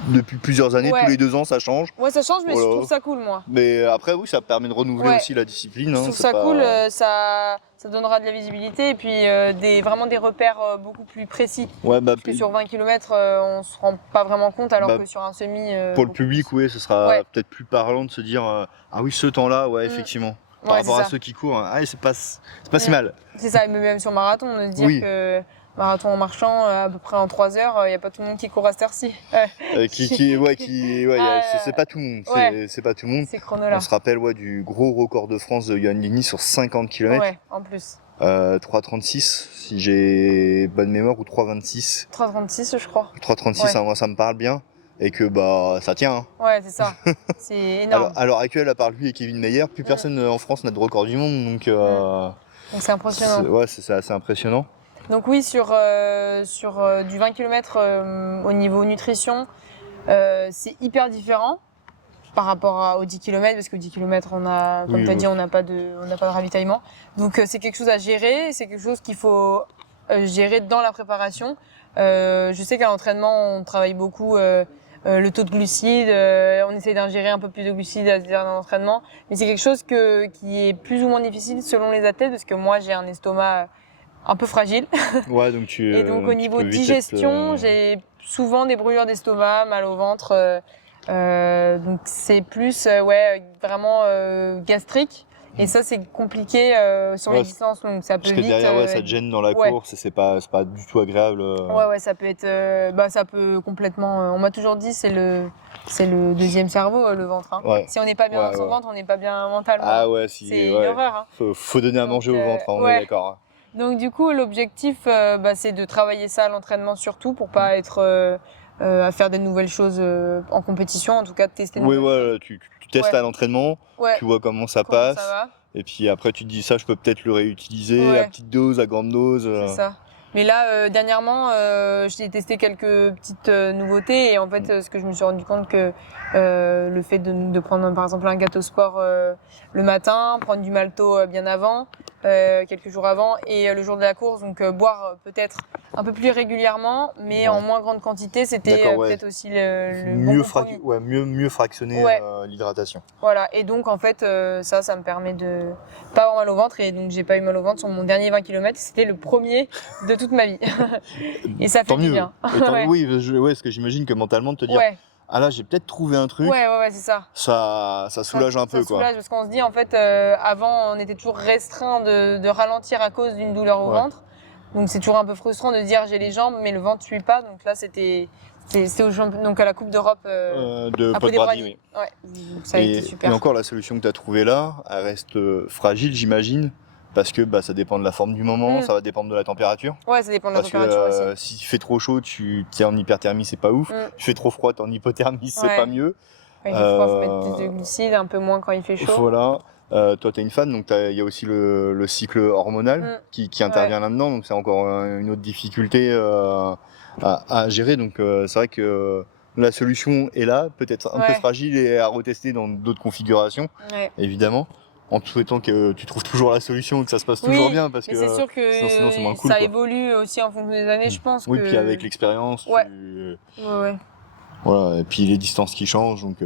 depuis plusieurs années, tous les 2 ans ça change. Ouais, ça change, mais je trouve ça cool, moi. Mais après, oui, ça permet de renouveler aussi la discipline. Je trouve ça cool, ça donnera de la visibilité et puis vraiment des repères beaucoup plus précis. Parce que sur 20 km, on se rend pas vraiment compte, alors que sur un semi. Pour le public, oui, ce sera peut-être plus parlant de se dire ah oui, ce temps-là, effectivement. Par rapport à ceux qui courent, c'est pas si mal. C'est ça, et même sur marathon, de se dire que. Marathon en marchant à peu près en 3 heures, il n'y a pas tout le monde qui court à cette heure-ci. C'est pas tout le monde. C'est pas tout le monde. Ces chronos-là. On se rappelle du gros record de France de Johan Ligny sur 50 km. Ouais, en plus. 3,36 si j'ai bonne mémoire, ou 3,26. 3,36 je crois. 3,36, moi ça me parle bien. Et que ça tient. Hein. Ouais, c'est ça. C'est énorme. À l'heure actuelle, à part lui et Kevin Mayer, plus personne en France n'a de record du monde. Donc c'est impressionnant. C'est assez impressionnant. Donc oui, sur du 20 km au niveau nutrition, c'est hyper différent par rapport aux 10 km, parce que 10 km, comme tu as dit, on n'a pas de ravitaillement. Donc c'est quelque chose à gérer, c'est quelque chose qu'il faut gérer dans la préparation. Je sais qu'à l'entraînement, on travaille beaucoup le taux de glucides, on essaie d'ingérer un peu plus de glucides dans l'entraînement, mais c'est quelque chose qui est plus ou moins difficile selon les athlètes, parce que moi j'ai un estomac un peu fragile. Ouais, donc et donc au niveau digestion, j'ai souvent des brûlures d'estomac, mal au ventre. Donc c'est plus vraiment gastrique. Et ça c'est compliqué sur les distances, donc ça peut parce que vite. Derrière, ça te gêne dans la course et c'est pas du tout agréable. Ouais, ça peut être, ça peut complètement. On m'a toujours dit c'est le deuxième cerveau, le ventre. Hein. Si on n'est pas bien dans son ventre, on n'est pas bien mentalement. Ah ouais, c'est une horreur. Hein. Faut donner à manger au ventre, on est d'accord. Hein. Donc du coup, l'objectif, c'est de travailler ça à l'entraînement surtout pour pas être à faire des nouvelles choses en compétition, en tout cas de tester. Tu testes à l'entraînement, tu vois comment ça passe, et puis après tu te dis ça, je peux peut-être le réutiliser à petite dose, à grande dose. C'est ça. Mais là, dernièrement, j'ai testé quelques petites nouveautés et en fait, ce que je me suis rendu compte que le fait de prendre par exemple un gâteau sport le matin, prendre du malto bien avant, quelques jours avant, et le jour de la course, donc boire peut-être un peu plus régulièrement, mais en moins grande quantité, c'était peut-être aussi le mieux fractionner l'hydratation. Voilà, et donc en fait, ça me permet de pas avoir mal au ventre, et donc j'ai pas eu mal au ventre sur mon dernier 20 km, c'était le premier de toute ma vie. Et ça fait du bien. Oui, parce que j'imagine que mentalement de te dire ah là j'ai peut-être trouvé un truc. C'est ça. Ça soulage un peu quoi. Ça soulage parce qu'on se dit en fait avant on était toujours restreint de ralentir à cause d'une douleur au ventre. Donc c'est toujours un peu frustrant de dire j'ai les jambes mais le ventre suit pas. Donc là c'était donc à la Coupe d'Europe de après Paul Brady. Oui. Ouais, ça a été super. Et encore la solution que tu as trouvée là, elle reste fragile j'imagine. Parce que ça dépend de la forme du moment, ça va dépendre de la température. Ouais, ça dépend de la température aussi. Si tu fais trop chaud, tu es en hyperthermie, c'est pas ouf. Tu fais trop froid, t'es en hypothermie, c'est pas mieux. Quand il fait froid, faut mettre plus de glucides, un peu moins quand il fait chaud. Voilà. Toi, tu es une femme, donc il y a aussi le cycle hormonal qui intervient là-dedans, donc c'est encore une autre difficulté à gérer. Donc c'est vrai que la solution est là, peut-être un peu fragile et à retester dans d'autres configurations, évidemment. En te souhaitant que tu trouves toujours la solution et que ça se passe toujours bien, parce que c'est sûr que sinon c'est moins cool. Ça évolue aussi en fonction des années, je pense. Oui, puis avec l'expérience. Voilà, et puis les distances qui changent, donc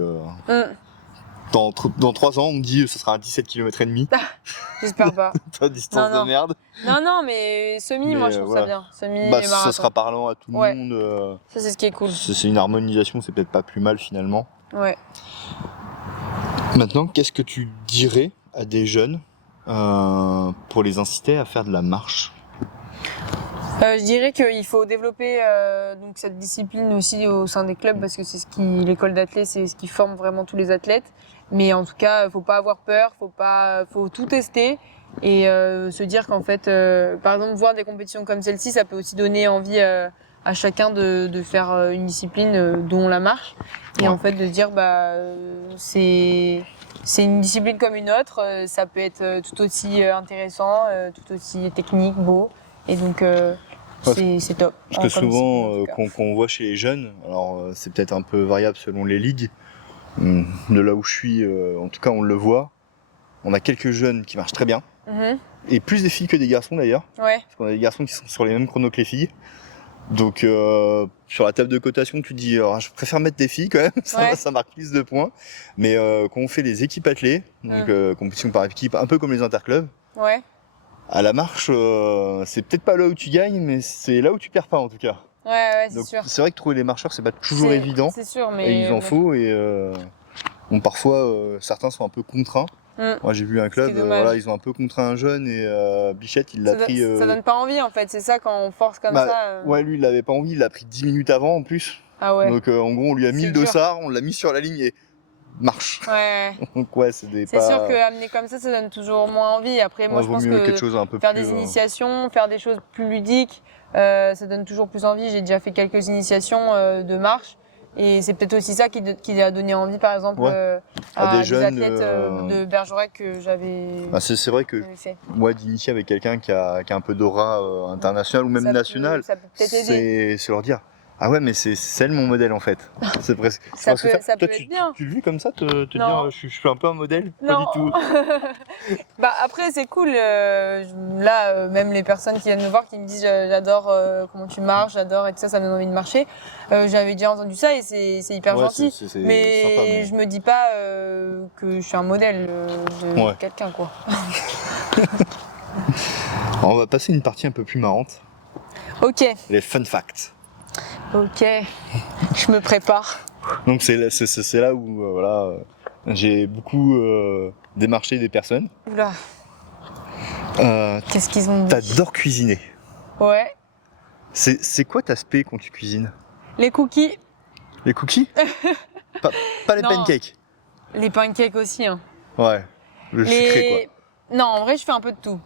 dans 3 ans, on me dit que ce sera un 17 km et demi. J'espère pas. Distance de merde. Non, mais semi, moi je trouve ça bien. Semi et marathon. Ça sera parlant à tout le monde. Ça c'est ce qui est cool. C'est une harmonisation, c'est peut-être pas plus mal finalement. Ouais. Maintenant, qu'est-ce que tu dirais à des jeunes pour les inciter à faire de la marche? Je dirais qu'il faut développer donc cette discipline aussi au sein des clubs parce que c'est l'école d'athlètes, c'est ce qui forme vraiment tous les athlètes. Mais en tout cas, faut pas avoir peur, faut tout tester et se dire qu'en fait, par exemple, voir des compétitions comme celle-ci, ça peut aussi donner envie à chacun de faire une discipline dont la marche et en fait de dire c'est une discipline comme une autre, ça peut être tout aussi intéressant, tout aussi technique, beau et donc c'est top. Parce que souvent, qu'on voit chez les jeunes, alors c'est peut-être un peu variable selon les ligues, de là où je suis, en tout cas on le voit, on a quelques jeunes qui marchent très bien, et plus des filles que des garçons d'ailleurs, parce qu'on a des garçons qui sont sur les mêmes chronos que les filles. Donc sur la table de cotation, tu te dis je préfère mettre des filles quand même, ça marque plus de points. Mais quand on fait les équipes athlées, donc compétition par équipe, un peu comme les interclubs, à la marche, c'est peut-être pas là où tu gagnes, mais c'est là où tu perds pas en tout cas. C'est sûr. C'est vrai que trouver les marcheurs, c'est pas toujours évident. C'est sûr, mais et il en faut, et parfois certains sont un peu contraints. Moi j'ai vu un club, ils ont un peu contraint un jeune et Bichette il l'a pris. Ça donne pas envie en fait, c'est ça quand on force comme ça. Ouais, lui il avait pas envie, il l'a pris 10 minutes avant en plus. Ah ouais. Donc en gros on lui a mis le dossard, on l'a mis sur la ligne et marche. Donc c'est sûr que amener comme ça donne toujours moins envie. Après moi je pense que quelque chose un peu faire des initiations, faire des choses plus ludiques, ça donne toujours plus envie. J'ai déjà fait quelques initiations de marche. Et c'est peut-être aussi ça qui a donné envie, par exemple, à des jeunes athlètes de Bergerac que j'avais. C'est vrai que moi, d'initier avec quelqu'un qui a un peu d'aura international ou même national, c'est leur dire ah ouais, mais c'est elle mon modèle en fait. C'est presque. Ça peut être bien. Tu le vis comme ça, te dire je suis un peu un modèle? Non. Pas du tout. Après c'est cool. Là, même les personnes qui viennent me voir qui me disent j'adore comment tu marches, j'adore et tout ça me donne envie de marcher. J'avais déjà entendu ça et c'est hyper gentil. Mais sympa, je me dis pas que je suis un modèle de quelqu'un quoi. Alors, on va passer une partie un peu plus marrante. Ok. Les fun facts. Ok, je me prépare. Donc c'est là où j'ai beaucoup démarché des personnes. Oula. Qu'est-ce qu'ils ont dit? T'adores cuisiner. Ouais. C'est quoi ta spé quand tu cuisines? Les cookies. Les cookies? pas les pancakes? Les pancakes aussi. Hein. Ouais, le sucré quoi. Non, en vrai je fais un peu de tout.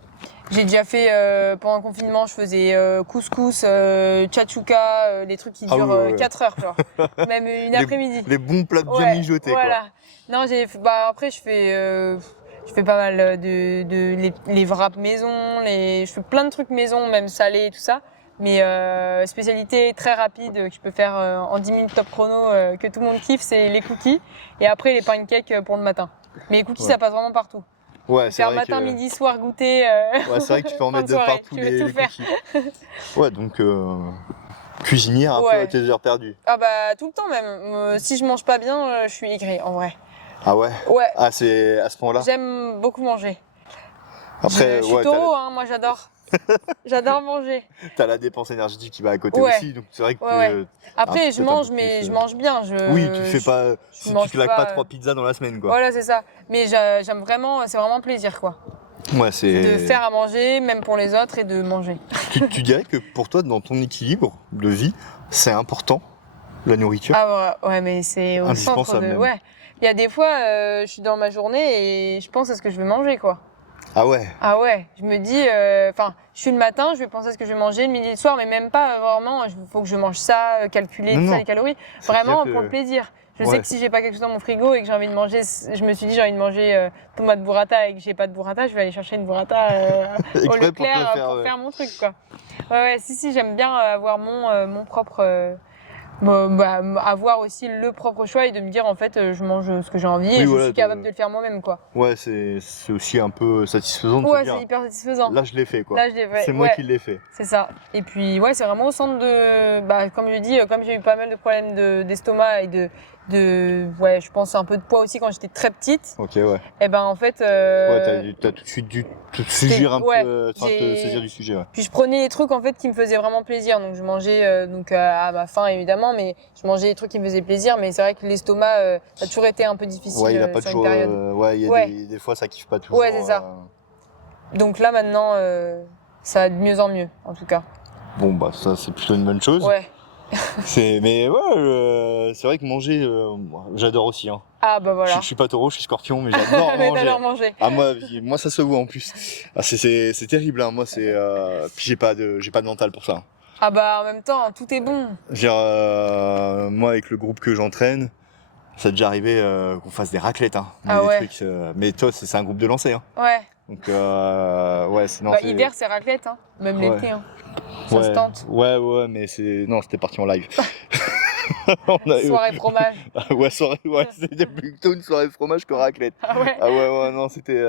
J'ai déjà fait, pendant le confinement, je faisais couscous, tchatchouka, des trucs qui durent 4 heures, genre. Même une après-midi. Les bons plats bien mijotés, voilà. Quoi. Non, après, je fais pas mal les wraps maison, je fais plein de trucs maison, même salés et tout ça. Mais spécialité très rapide que je peux faire en 10 minutes top chrono, que tout le monde kiffe, c'est les cookies. Et après, les pancakes pour le matin. Mais les cookies, ça passe vraiment partout. Ouais, c'est vrai matin, midi, soir, goûter. Ouais, c'est vrai que tu peux en mettre de partout les cookies. Ouais, donc cuisinière un peu à tes heures perdues. Ah tout le temps même. Si je mange pas bien, je suis aigrie en vrai. Ah ouais? Ouais. Ah, c'est à ce point-là? J'aime beaucoup manger. Après, je suis taureau, moi j'adore. J'adore manger. T'as la dépense énergétique qui va à côté aussi, donc c'est vrai que Après, je mange, mais je mange bien. Oui, tu fais pas, tu claques pas 3 pizzas dans la semaine, quoi. Voilà, c'est ça. Mais j'aime vraiment, c'est vraiment un plaisir, quoi. Ouais, c'est de faire à manger, même pour les autres, et de manger. Tu dirais que pour toi, dans ton équilibre de vie, c'est important la nourriture? Ah ouais, mais c'est au centre de. Ouais. Il y a des fois, je suis dans ma journée et je pense à ce que je vais manger, quoi. Ah ouais? Ah ouais, je me dis, je suis le matin, je vais penser à ce que je vais manger, le midi, le soir, mais même pas vraiment, il faut que je mange ça, calculer tout ça, les calories, vraiment pour le plaisir. Je sais que si j'ai pas quelque chose dans mon frigo et que j'ai envie de manger, je me suis dit j'ai envie de manger tomate burrata et que j'ai pas de burrata, je vais aller chercher une burrata au Leclerc pour faire mon truc, quoi. Ouais, si, j'aime bien avoir mon propre... avoir aussi le propre choix et de me dire en fait je mange ce que j'ai envie et je suis capable de le faire moi-même, quoi. Ouais, c'est aussi un peu satisfaisant de se dire. Ouais, c'est hyper satisfaisant. Là je l'ai fait, quoi. Là je l'ai fait. C'est moi qui l'ai fait. C'est ça. Et puis c'est vraiment au centre de comme je dis, comme j'ai eu pas mal de problèmes d'estomac ouais, je pense un peu de poids aussi quand j'étais très petite. Ok, ouais. Et ben en fait, T'as tout de suite dû te saisir un ouais, peu, te saisir du sujet, ouais. puis je prenais les trucs en fait qui me faisaient vraiment plaisir. Donc je mangeais donc à ma faim évidemment, mais je mangeais les trucs qui me faisaient plaisir. Mais c'est vrai que l'estomac ça a toujours été un peu difficile Ouais, il a pas sur toujours. une période. Ouais, il y a Ouais. des fois ça kiffe pas toujours. Ouais, c'est ça. Donc là maintenant, ça va de mieux en mieux en tout cas. Bon, bah ça c'est plutôt une bonne chose. Ouais. Mais ouais, c'est vrai que manger, moi, j'adore aussi. Hein. Ah bah voilà. Je suis pas taureau, je suis scorpion, mais j'adore Mais manger. t'adores manger. Ah moi ça se voit en plus. Ah, c'est terrible, hein. Moi c'est puis j'ai pas de mental pour ça. Ah bah en même temps, tout est bon. Je veux dire, moi avec le groupe que j'entraîne, ça a déjà arrivé qu'on fasse des raclettes, hein. Ah Des ouais. trucs, mais toi c'est un groupe de lancers, hein. Ouais. Donc ouais, sinon Bah, hiver c'est raclette, hein. Même Ouais. l'été. Hein. Ça se tente. Ouais, mais non, c'était parti en live. On a- Soirée fromage. Ouais, c'était plutôt une soirée fromage que raclette. Ah ouais. Ah ouais, non, c'était.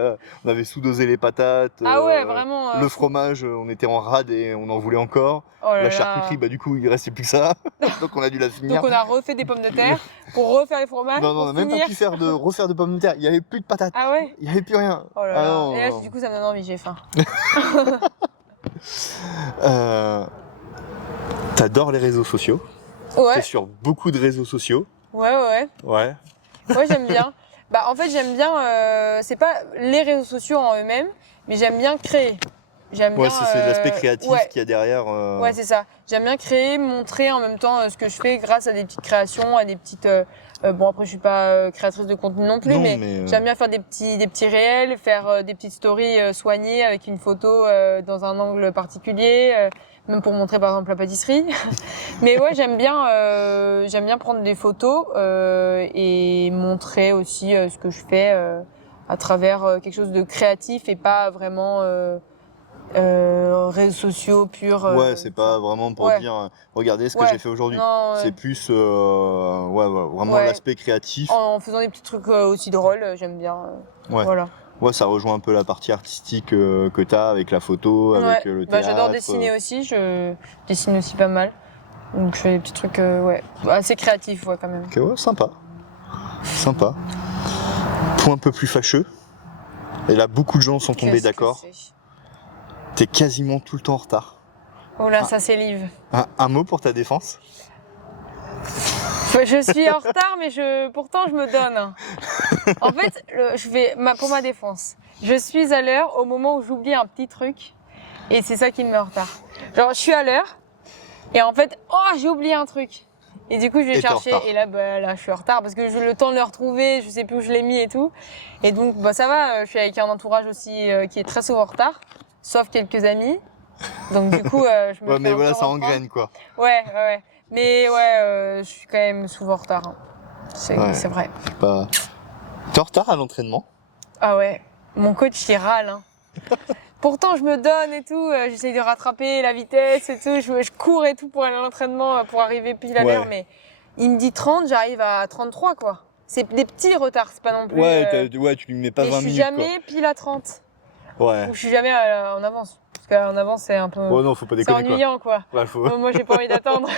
On avait sous-dosé les patates. Ah ouais, vraiment. Le fromage, on était en rade et on en voulait encore. Oh là La là. charcuterie, bah du coup, il restait plus que ça. Donc on a dû la finir. Donc on a refait des pommes de terre pour refaire les fromages. Non, on pour n'a même pas finir. pu refaire de pommes de terre. Il n'y avait plus de patates. Ah ouais. Il n'y avait plus rien. Oh là Ah là. non, Et là, non. du coup, ça me donne envie, j'ai faim. T'adores les réseaux sociaux. Ouais. T'es sur beaucoup de réseaux sociaux. Ouais. Ouais. Ouais, j'aime bien. Bah, en fait, j'aime bien. C'est pas les réseaux sociaux en eux-mêmes, mais j'aime bien créer. J'aime Ouais, bien. c'est l'aspect créatif Ouais. qu'il y a derrière. Ouais, c'est ça. J'aime bien créer, montrer en même temps ce que je fais grâce à des petites créations, à des petites. Bon, après, je suis pas créatrice de contenu non plus, Non, mais j'aime bien faire des petits réels, faire des petites stories soignées avec une photo dans un angle particulier, même pour montrer par exemple la pâtisserie. Mais ouais, j'aime bien prendre des photos et montrer aussi ce que je fais à travers quelque chose de créatif et pas vraiment réseaux sociaux purs. Ouais, c'est pas vraiment pour ouais. dire regardez ce que Ouais. j'ai fait aujourd'hui. Non, C'est plus vraiment Ouais. l'aspect créatif. en faisant des petits trucs aussi drôles, j'aime bien. Ouais. Voilà. Ouais, ça rejoint un peu la partie artistique que t'as avec la photo, avec le Bah, théâtre. j'adore dessiner aussi, je dessine aussi pas mal. Donc je fais des petits trucs ouais, assez créatifs ouais, quand même. Ok, ouais, sympa. Sympa. Point un peu plus fâcheux. Et là, beaucoup de gens sont tombés Qu'est-ce que d'accord. c'est ? T'es quasiment tout le temps en retard. Oh là, ça s'élive. Un mot pour ta défense? Je suis en retard, mais pourtant je me donne. En fait, pour ma défense, je suis à l'heure au moment où j'oublie un petit truc, et c'est ça qui me met en retard. Genre, je suis à l'heure, et en fait, oh, j'ai oublié un truc. Et du coup, je vais Et t'es en chercher, retard. et là, je suis en retard parce que j'ai le temps de le retrouver, je sais plus où je l'ai mis et tout. Et donc, bah, ça va, je suis avec un entourage aussi qui est très souvent en retard, sauf quelques amis. Donc, du coup, je me Ouais, fais mais un voilà, peu ça reprendre. engraine quoi. Ouais. Mais ouais, je suis quand même souvent en retard. Hein. Ouais. C'est vrai. Bah, t'es en retard à l'entraînement? Ah ouais, mon coach il râle. Hein. Pourtant je me donne et tout, j'essaye de rattraper la vitesse et tout, je cours et tout pour aller à l'entraînement, pour arriver pile à l'heure, Ouais. mais il me dit 30, j'arrive à 33 quoi. C'est des petits retards, c'est pas non plus... Ouais, tu lui mets pas mais 20 je suis minutes jamais pile à 30, quoi. Ouais. ou je suis jamais en avance. Parce qu'en avance c'est un peu... Oh non, faut pas c'est déconner quoi. ennuyant quoi. Ouais, faut... Moi j'ai pas envie d'attendre.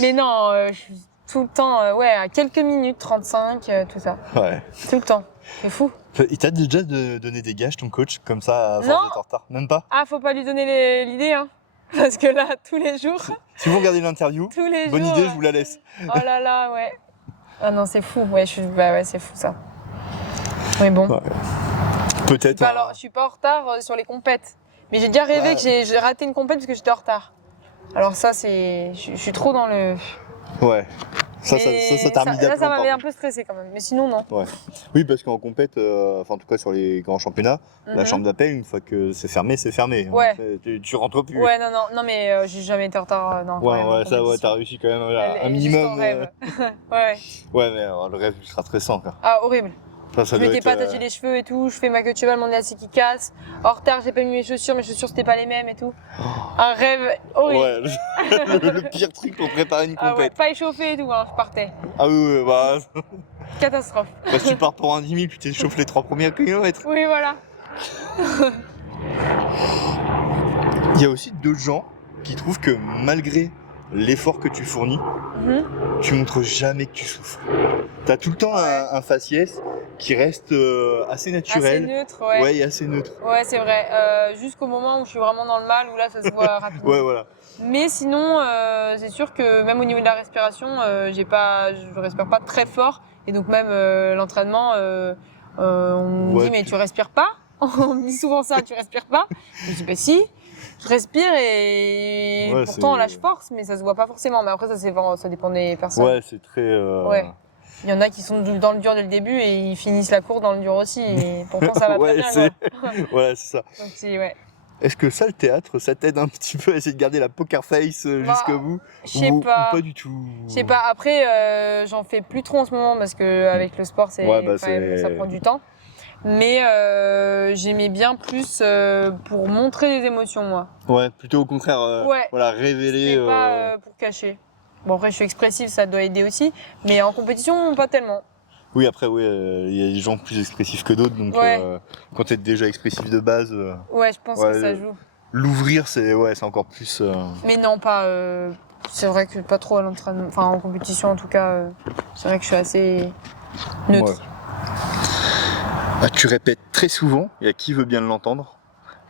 Mais non, je suis tout le temps, à quelques minutes, 35, tout ça. Ouais. Tout le temps. C'est fou. Il t'a déjà donné des gages ton coach comme ça à Non. force d'être en retard? Même pas? Ah, faut pas lui donner l'idée, hein. Parce que là, tous les jours, Si vous regardez l'interview, tous les bonne jours. idée, je vous la laisse. Oh là là, ouais. Ah non, c'est fou. Ouais, c'est fou ça. Mais bon. Ouais. Peut-être. Bah alors, je suis pas en retard sur les compètes. Mais j'ai déjà rêvé Ouais. que j'ai raté une compète parce que j'étais en retard. Alors ça, je suis trop dans le... Ouais. Ça Mais t'a remis là, ça d'aplomb, m'avait par un peu stressé quand même. Mais sinon, non. contre. Ouais. Oui, parce qu'en compète, enfin en tout cas sur les grands championnats, la Mhm. chambre d'appel, une fois que c'est fermé, c'est fermé. Ouais. Tu rentres plus. Ouais, non, mais j'ai jamais été en retard. Non, quand Ouais, même, en ouais, ça, ouais, compétition. t'as réussi quand même Elle un est juste en minimum. rêve. Ouais. Ouais, mais le rêve ultra stressant, quoi. Ah, horrible. Ça Je doit m'étais être, pas attaché les cheveux et tout, je fais ma queue de cheval, mon lacet qui casse. En retard, j'ai pas mis mes chaussures c'était pas les mêmes et tout. Un rêve horrible. Ouais, le pire truc pour préparer une Ah ouais, compète. pas échauffé et tout, hein, je partais. Ah oui, bah, Catastrophe. si tu pars pour un 10 000, tu t'échauffes les 3 premiers kilomètres. Oui, voilà. Il y a aussi d'autres gens qui trouvent que malgré l'effort que tu fournis, Mhm. tu montres jamais que tu souffres. T'as tout le temps un faciès qui reste assez naturel. Assez neutre, ouais. Ouais, et assez neutre. Ouais, c'est vrai. Jusqu'au moment où je suis vraiment dans le mal, où là, ça se voit rapidement. Ouais, voilà. Mais sinon, c'est sûr que même au niveau de la respiration, je respire pas très fort. Et donc même l'entraînement, on me dit mais tu respires pas. On me dit souvent ça, tu respires pas. Je dis bah si, je respire et Ouais, pourtant là c'est- je force, mais ça se voit pas forcément. Mais après ça dépend des personnes. Ouais, c'est très. Ouais. Il y en a qui sont dans le dur dès le début et ils finissent la course dans le dur aussi. Et pourtant ça va Ouais, très bien. c'est- Quoi. voilà, c'est ça. Donc ouais. Est-ce que ça, le théâtre, ça t'aide un petit peu à essayer de garder la poker face Bah, jusqu'au bout Je sais ou pas. pas du tout? Je sais pas, après j'en fais plus trop en ce moment parce que avec le sport Ouais, bah, quand même, ça prend du temps. Mais j'aimais bien plus pour montrer les émotions moi. Ouais, plutôt au contraire, Ouais. voilà, révéler. C'était pas pour cacher. Bon après je suis expressive, ça doit aider aussi, mais en compétition pas tellement. Oui, après, oui, il y a des gens plus expressifs que d'autres, donc Ouais. quand t'es déjà expressif de base, Ouais, je pense Ouais, que ça joue. l'ouvrir, c'est encore plus. Mais non, pas. C'est vrai que pas trop à l'entraînement, enfin en compétition en tout cas. C'est vrai que je suis assez neutre. Ouais. Ah, tu répètes très souvent, et à qui veut bien l'entendre,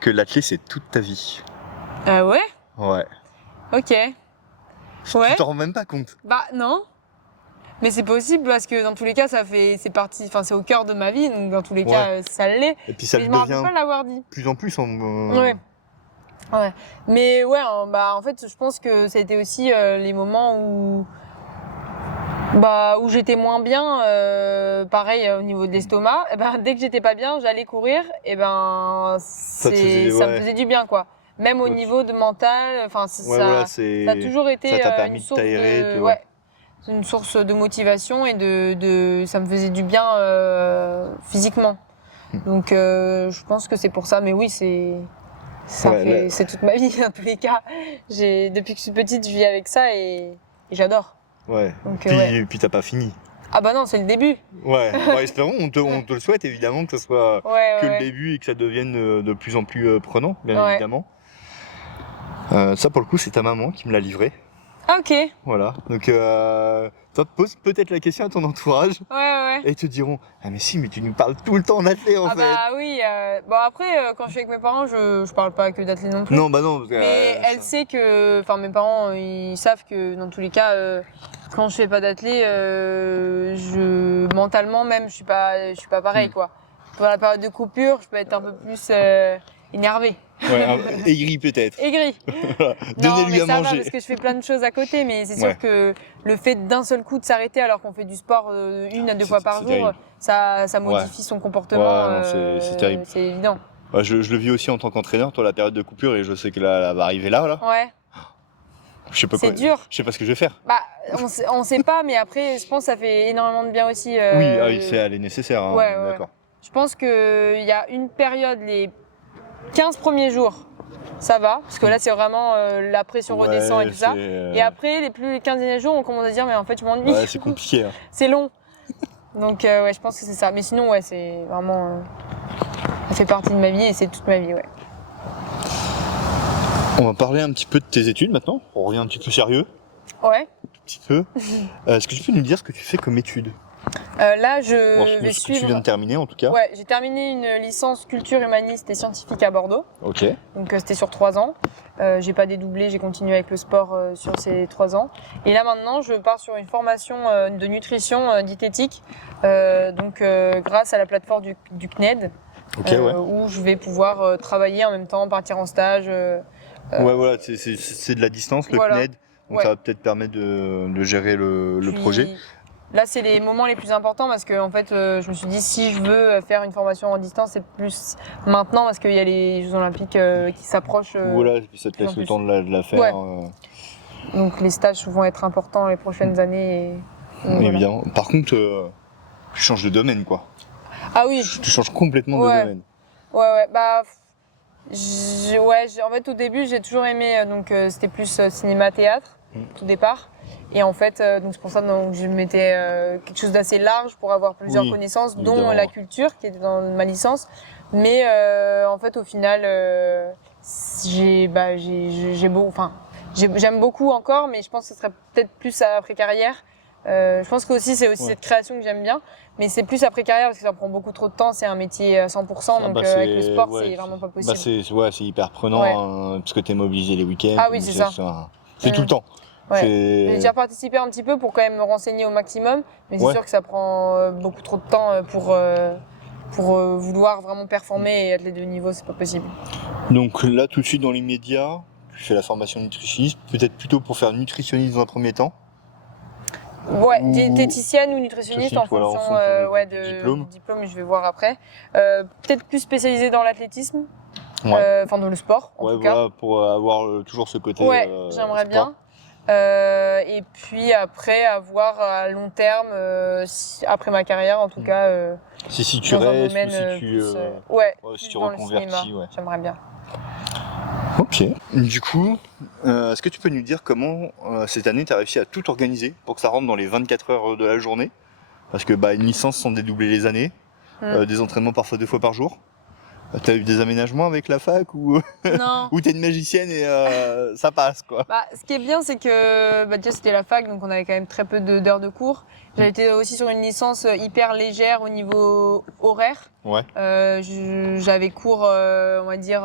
que l'athlète c'est toute ta vie. Ah ouais. Ouais. Ok. Ouais. Tu t'en rends même pas compte. Bah non. Mais c'est possible parce que dans tous les cas, c'est parti, enfin c'est au cœur de ma vie, donc dans tous les Ouais. cas, ça l'est. Et puis ça Mais le je me rappelle devient pas l'avoir dit. plus en plus. Ouais. Ouais. Mais ouais, bah en fait, je pense que ça a été aussi les moments où j'étais moins bien, pareil au niveau de l'estomac. Et ben dès que j'étais pas bien, j'allais courir. Et ben ça me faisait du bien quoi. Même au Ok. niveau de mental, enfin Ouais, voilà, c'est. ça a toujours été Ça t'a permis une de source t'aérer, de, tu ouais, une source de motivation et ça me faisait du bien physiquement. Donc je pense que c'est pour ça. Mais oui, c'est toute ma vie en tous les cas. Depuis que je suis petite, je vis avec ça et j'adore. Ouais. Donc, Puis t'as pas fini. Ah bah non, c'est le début. Ouais. Bah, espérons, on te le souhaite évidemment que ce soit que le Ouais. début et que ça devienne de plus en plus prenant, bien Ouais. évidemment. Ça pour le coup, c'est ta maman qui me l'a livré. Ah ok. Voilà. Donc toi pose peut-être la question à ton entourage. Ouais. Et ils te diront ah mais si mais tu nous parles tout le temps d'athlète en Ah fait. bah oui. Bon après, quand je suis avec mes parents, je parle pas que d'athlète non plus. Non bah non. Parce que, Mais elle sait que, enfin mes parents, ils savent que dans tous les cas, quand je fais pas d'athlète, mentalement même, je suis pas pareil quoi. Pendant la période de coupure, je peux être un peu plus énervée. Ouais, aigri peut-être. Aigrie. Voilà. Non, Donnez-lui mais à ça va manger. parce que je fais plein de choses à côté, mais c'est sûr Ouais. que le fait d'un seul coup de s'arrêter alors qu'on fait du sport 1 à 2 fois par C'est jour, terrible. ça modifie son comportement. Ouais, non, c'est terrible. C'est évident. Bah, je le vis aussi en tant qu'entraîneur, toi la période de coupure et je sais que là, elle va arriver là. Ouais, Je sais pas c'est quoi. dur. Je sais pas ce que je vais faire. Bah, on sait pas, mais après, je pense que ça fait énormément de bien aussi. Oui, elle est nécessaire. Hein, ouais. d'accord. Je pense qu'il y a une période, les 15 premiers jours, ça va, parce que là, c'est vraiment la pression redescend et tout ça. Et après, les 15 derniers jours, on commence à dire, mais en fait, je m'ennuie. Ouais, c'est compliqué. Hein. C'est long. Donc, ouais, je pense que c'est ça. Mais sinon, ouais, c'est vraiment. Ça fait partie de ma vie et c'est toute ma vie, ouais. On va parler un petit peu de tes études maintenant. On revient un petit peu sérieux. Ouais. Un petit peu. Est-ce que tu peux nous dire ce que tu fais comme études? Là, je vais Ce que tu viens suivre. de terminer en tout cas. Ouais, j'ai terminé une licence culture humaniste et scientifique à Bordeaux. Ok. Donc c'était sur 3 ans. J'ai pas dédoublé, j'ai continué avec le sport sur ces 3 ans. Et là maintenant, je pars sur une formation de nutrition diététique, grâce à la plateforme du CNED, Ok, ouais. où je vais pouvoir travailler en même temps, partir en stage. Ouais, voilà, c'est de la distance, le Voilà. CNED. Donc Ouais. ça va peut-être permettre de gérer le Puis, projet. Là, c'est les moments les plus importants parce que en fait, je me suis dit si je veux faire une formation en distance, c'est plus maintenant parce qu'il y a les Jeux Olympiques qui s'approchent. Voilà, et puis ça te plus en laisse le plus. temps de la faire. Ouais. Donc les stages vont être importants les prochaines années. Donc, voilà. Évidemment. Par contre, tu changes de domaine quoi. Ah oui. Tu changes complètement de Ouais. domaine. Ouais. Bah, en fait, au début, j'ai toujours aimé. C'était plus cinéma-théâtre, tout départ. Et en fait, donc c'est pour ça que je mettais quelque chose d'assez large pour avoir plusieurs Oui, connaissances, évidemment. dont la culture qui était dans ma licence. Mais en fait, au final, j'ai beau. Enfin, j'aime beaucoup encore, mais je pense que ce serait peut-être plus après carrière. Je pense que aussi c'est aussi cette création que j'aime bien, mais c'est plus après carrière parce que ça prend beaucoup trop de temps. C'est un métier à 100%, donc avec le sport, c'est vraiment pas possible. C'est hyper prenant parce que t'es mobilisé les week-ends. Ah oui, c'est ça. C'est tout le temps. Ouais. J'ai déjà participé un petit peu pour quand même me renseigner au maximum, mais c'est sûr que ça prend beaucoup trop de temps pour vouloir vraiment performer et athlète de niveau, c'est pas possible. Donc là, tout de suite dans l'immédiat, tu fais la formation nutritionniste, peut-être plutôt pour faire nutritionniste dans un premier temps. Ouais, diététicienne ou nutritionniste en fonction du diplôme, je vais voir après. Peut-être plus spécialisée dans l'athlétisme, dans le sport en tout cas. Pour avoir toujours ce côté. J'aimerais bien. Et puis après, avoir à long terme, après ma carrière en tout cas. Si tu restes, si tu reconvertis. J'aimerais bien. Ok. Du coup, est-ce que tu peux nous dire comment cette année tu as réussi à tout organiser pour que ça rentre dans les 24 heures de la journée? Parce que une licence sans dédoubler les années, des entraînements parfois 2 fois par jour. T'as eu des aménagements avec la fac ou non. Ou t'es une magicienne et ça passe quoi? Ce qui est bien, c'est que déjà c'était la fac, donc on avait quand même très peu d'heures de cours. J'avais été aussi sur une licence hyper légère au niveau horaire. Ouais. J'avais cours, on va dire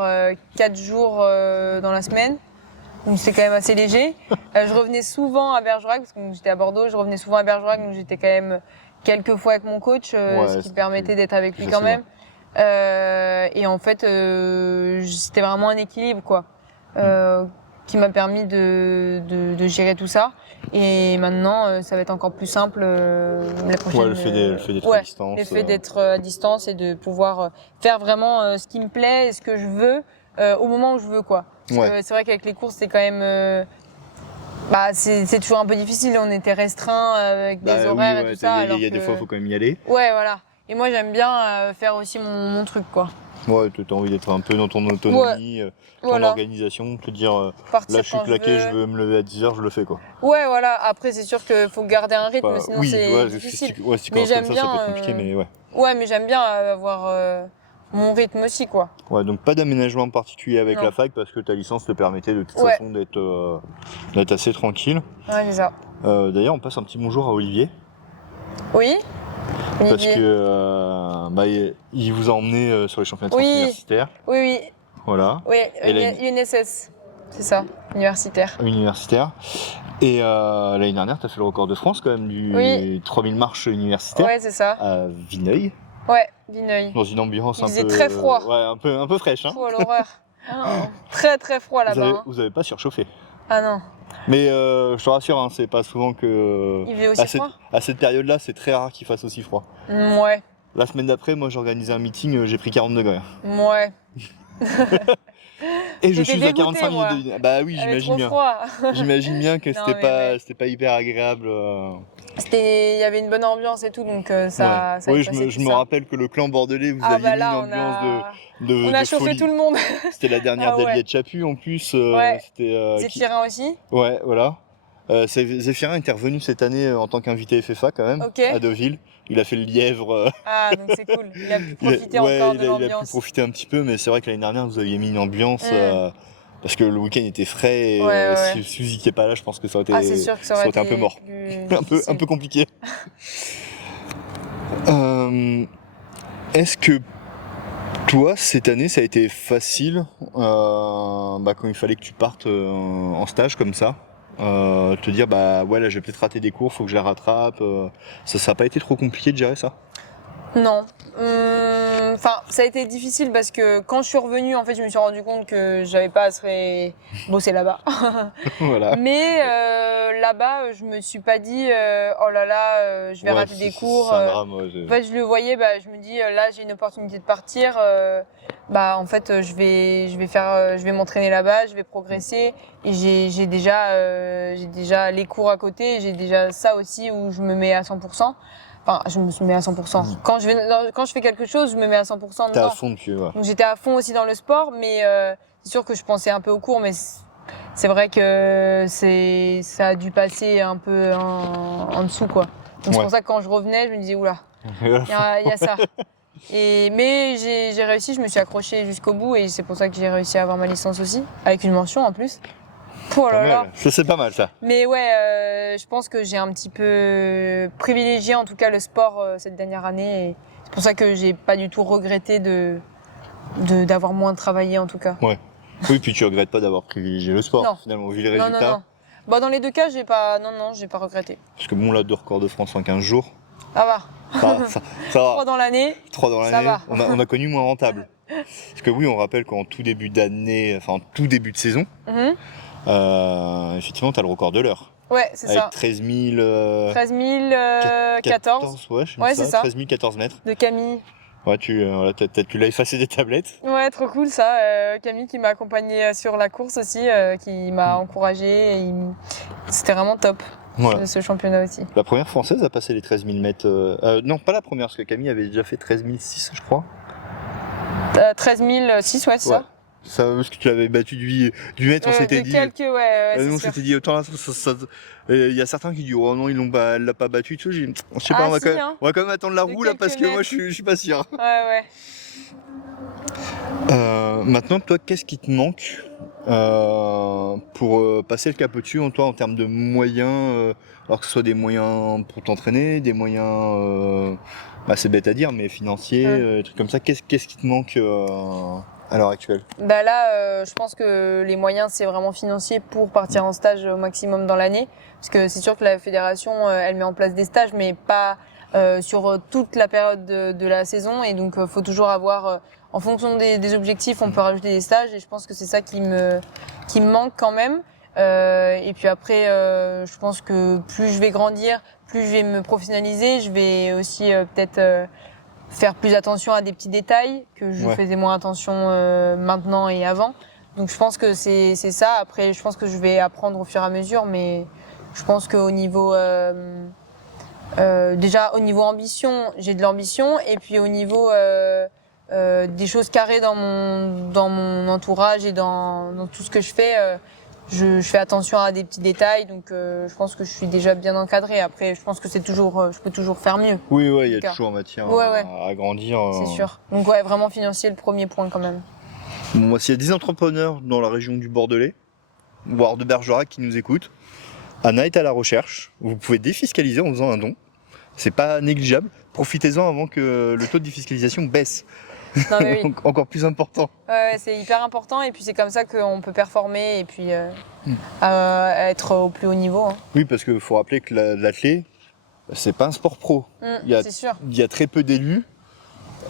4 jours dans la semaine, donc c'était quand même assez léger. Je revenais souvent à Bergerac parce que j'étais à Bordeaux. Je revenais souvent à Bergerac, donc j'étais quand même quelques fois avec mon coach, ce qui permettait d'être avec lui quand même. Et en fait, c'était vraiment un équilibre, quoi, qui m'a permis de gérer tout ça. Et maintenant, ça va être encore plus simple la prochaine. Le fait d'être à distance. Le fait d'être à distance et de pouvoir faire vraiment ce qui me plaît et ce que je veux au moment où je veux, quoi. C'est vrai qu'avec les courses, c'est quand même. C'est toujours un peu difficile. On était restreint avec des horaires et tout ça. Il y a des fois, il faut quand même y aller. Ouais, voilà. Et moi, j'aime bien faire aussi mon truc, quoi. Ouais, tu as envie d'être un peu dans ton autonomie, ton organisation, te dire là je suis claqué, je veux me lever à 10h, je le fais quoi. Ouais, voilà. Après, c'est sûr qu'il faut garder un rythme, sinon c'est difficile. Mais j'aime bien. Ça peut être compliqué, mais ouais. Ouais, mais j'aime bien avoir mon rythme aussi, quoi. Ouais, donc pas d'aménagement particulier avec la fac parce que ta licence te permettait de toute façon d'être assez tranquille. Ouais, c'est ça. D'ailleurs, on passe un petit bonjour à Olivier. Oui. Parce que il vous a emmené sur les championnats universitaires. Oui. Voilà. Oui, UNSS, c'est ça, universitaire. Universitaire. Et l'année dernière, tu as fait le record de France quand même du 3000 marches universitaires. Ouais, c'est ça. À Vineuil. Ouais, Vineuil. Dans une ambiance un peu. Il faisait très froid. Ouais, un peu fraîche. Oh l'horreur. Très très froid là-bas. Vous avez pas surchauffé. Ah non. Mais je te rassure, c'est pas souvent que. Il fait aussi froid. À cette période-là, c'est très rare qu'il fasse aussi froid. Ouais. La semaine d'après, moi j'ai organisé un meeting, j'ai pris 40 degrés. Ouais. Et je suis à 45 minutes de. Bah oui, j'imagine bien. J'imagine bien que c'était pas hyper agréable. Il y avait une bonne ambiance et tout, donc ça. Oui, je me rappelle que le clan bordelais, vous aviez mis une ambiance on a chauffé folie. Tout le monde. C'était la dernière d'Aliette Chapu en plus. Zéphirin aussi. Ouais, voilà. Zéphirin était revenu cette année en tant qu'invité FFA quand même, à Deauville. Il a fait le lièvre. Ah, donc c'est cool. Il a pu profiter encore de l'ambiance. Il a pu profiter un petit peu, mais c'est vrai que l'année dernière, vous aviez mis une ambiance. Parce que le week-end était frais et si Suzy n'était pas là, je pense que ça aurait été un peu mort. Un peu compliqué. Est-ce que toi, cette année, ça a été facile quand il fallait que tu partes en stage comme ça, te dire là je vais peut-être rater des cours, faut que je les rattrape. Ça n'a pas été trop compliqué de gérer ça? Non. Ça a été difficile parce que quand je suis revenue, en fait, je me suis rendu compte que j'avais pas assez bossé là-bas. Voilà. Mais là-bas, je me suis pas dit oh là là, je vais rater des cours. C'est un drame, En fait, je le voyais, je me dis là, j'ai une opportunité de partir. En fait, je vais m'entraîner là-bas, je vais progresser. Et j'ai déjà les cours à côté, j'ai déjà ça aussi où je me mets à 100%. Enfin, je me mets à 100%. Quand je fais quelque chose, je me mets à 100% dedans. T'es à fond dessus, ouais. Donc j'étais à fond aussi dans le sport, mais c'est sûr que je pensais un peu aux cours, mais c'est vrai que ça a dû passer un peu en dessous, quoi. Donc c'est pour ça que quand je revenais, je me disais oula, il y a ça. Mais j'ai réussi, je me suis accrochée jusqu'au bout et c'est pour ça que j'ai réussi à avoir ma licence aussi, avec une mention en plus. Oh là Pas là. mal. Ça, c'est pas mal, ça. Mais ouais, je pense que j'ai un petit peu privilégié en tout cas le sport cette dernière année. Et c'est pour ça que j'ai pas du tout regretté d'avoir moins travaillé en tout cas. Ouais. Oui, puis tu regrettes pas d'avoir privilégié le sport, Non. finalement, vu les Non, résultats. non. Bon, dans les deux cas, j'ai pas regretté. Parce que bon, là, 2 records de France en 15 jours. Ça va. Ça va. 3 dans l'année. 3 dans Ça l'année. va. On a connu moins rentable. Parce que oui, on rappelle qu'en tout début d'année, enfin en tout début de saison, Mhm. effectivement, tu as le record de l'heure. Ouais, c'est Avec ça. 13 000... 13 014 Ouais, je Ouais, sais c'est ça. ça. 13 014 mètres. de Camille. Ouais, tu l'as effacé des tablettes. Ouais, trop cool ça. Camille qui m'a accompagnée sur la course aussi, qui m'a encouragée. C'était vraiment top Voilà. ce championnat aussi. La première française a passé les 13 000 mètres. Non, pas la première, parce que Camille avait déjà fait 13 006, je crois. 13 006, ouais, c'est Ouais. ça. Ça, parce que tu l'avais battu du mètre, on s'était De dit. quelques, ouais, Nous, on c'est sûr. s'était dit, autant là, il y a certains qui disent, oh non, elle l'a pas battu et tout. Je sais pas, Ah, on va, si, on va quand même attendre la De roue là, parce que quelques moi, je suis pas sûr. Ouais. Maintenant, toi, qu'est-ce qui te manque pour passer le cap au-dessus en termes de moyens, alors que ce soit des moyens pour t'entraîner, des moyens, c'est bête à dire, mais financiers, des trucs comme ça. Qu'est-ce qui te manque à l'heure actuelle? Bah là, je pense que les moyens, c'est vraiment financier pour partir en stage au maximum dans l'année. Parce que c'est sûr que la fédération, elle met en place des stages, mais pas sur toute la période de la saison. Et donc, faut toujours avoir, en fonction des objectifs, on peut rajouter des stages. Et je pense que c'est ça qui me manque quand même. Et puis après, je pense que plus je vais grandir, plus je vais me professionnaliser. Je vais aussi peut-être faire plus attention à des petits détails que je faisais moins attention maintenant et avant. Donc je pense que c'est ça. Après, je pense que je vais apprendre au fur et à mesure, mais je pense qu'au niveau déjà au niveau ambition, j'ai de l'ambition, et puis au niveau des choses carrées dans mon entourage et dans tout ce que je fais, je fais attention à des petits détails, donc je pense que je suis déjà bien encadrée. Après, je pense que je peux toujours faire mieux. Oui, il y a toujours matière à grandir. C'est sûr. Donc ouais, vraiment financier, le premier point quand même. Bon, moi, s'il y a des entrepreneurs dans la région du Bordelais, voire de Bergerac qui nous écoutent, Anna est à la recherche. Vous pouvez défiscaliser en faisant un don. C'est pas négligeable. Profitez-en avant que le taux de défiscalisation baisse. Non, mais oui. Encore plus important. Ouais, c'est hyper important, et puis c'est comme ça qu'on peut performer et puis être au plus haut niveau. Hein. Oui, parce qu'il faut rappeler que l'athlé, c'est pas un sport pro. C'est sûr. Il y a très peu d'élus,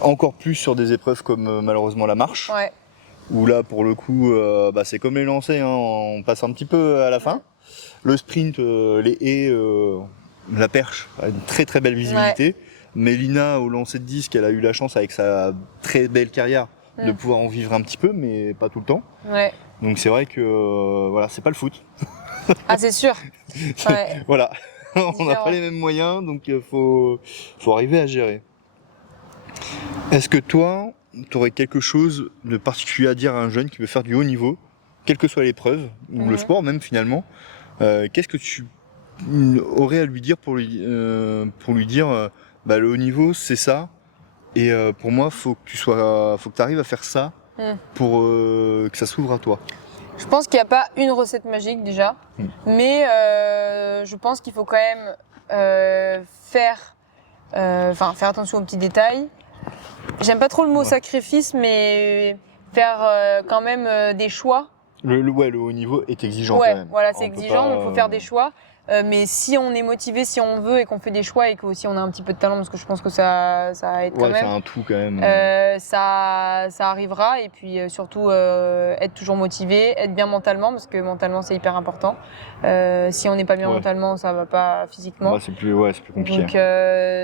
encore plus sur des épreuves comme malheureusement la marche, Ouais. où là pour le coup c'est comme les lancers, hein, on passe un petit peu à la fin. Le sprint, les haies, la perche a une très très belle visibilité. Ouais. Mélina, au lancer de disque, elle a eu la chance avec sa très belle carrière de pouvoir en vivre un petit peu, mais pas tout le temps. Ouais. Donc c'est vrai que voilà, c'est pas le foot. Ah, c'est sûr. Ouais. Voilà, on n'a pas les mêmes moyens, donc faut arriver à gérer. Est-ce que toi, tu aurais quelque chose de particulier à dire à un jeune qui veut faire du haut niveau, quelle que soit l'épreuve, ou le sport même finalement, qu'est-ce que tu aurais à lui dire pour lui dire le haut niveau c'est ça, et pour moi faut que tu arrives à faire ça pour que ça s'ouvre à toi. Je pense qu'il n'y a pas une recette magique déjà, mais je pense qu'il faut quand même faire attention aux petits détails. J'aime pas trop le mot sacrifice, mais faire quand même des choix. Le haut niveau est exigeant quand même. Voilà, c'est exigeant, donc il faut faire des choix. Mais si on est motivé, si on veut et qu'on fait des choix et qu'aussi on a un petit peu de talent, parce que je pense que ça aide quand même. C'est un tout quand même. Ça arrivera, et puis surtout être toujours motivé, être bien mentalement, parce que mentalement c'est hyper important. Si on n'est pas bien mentalement, ça va pas physiquement. C'est plus compliqué. Donc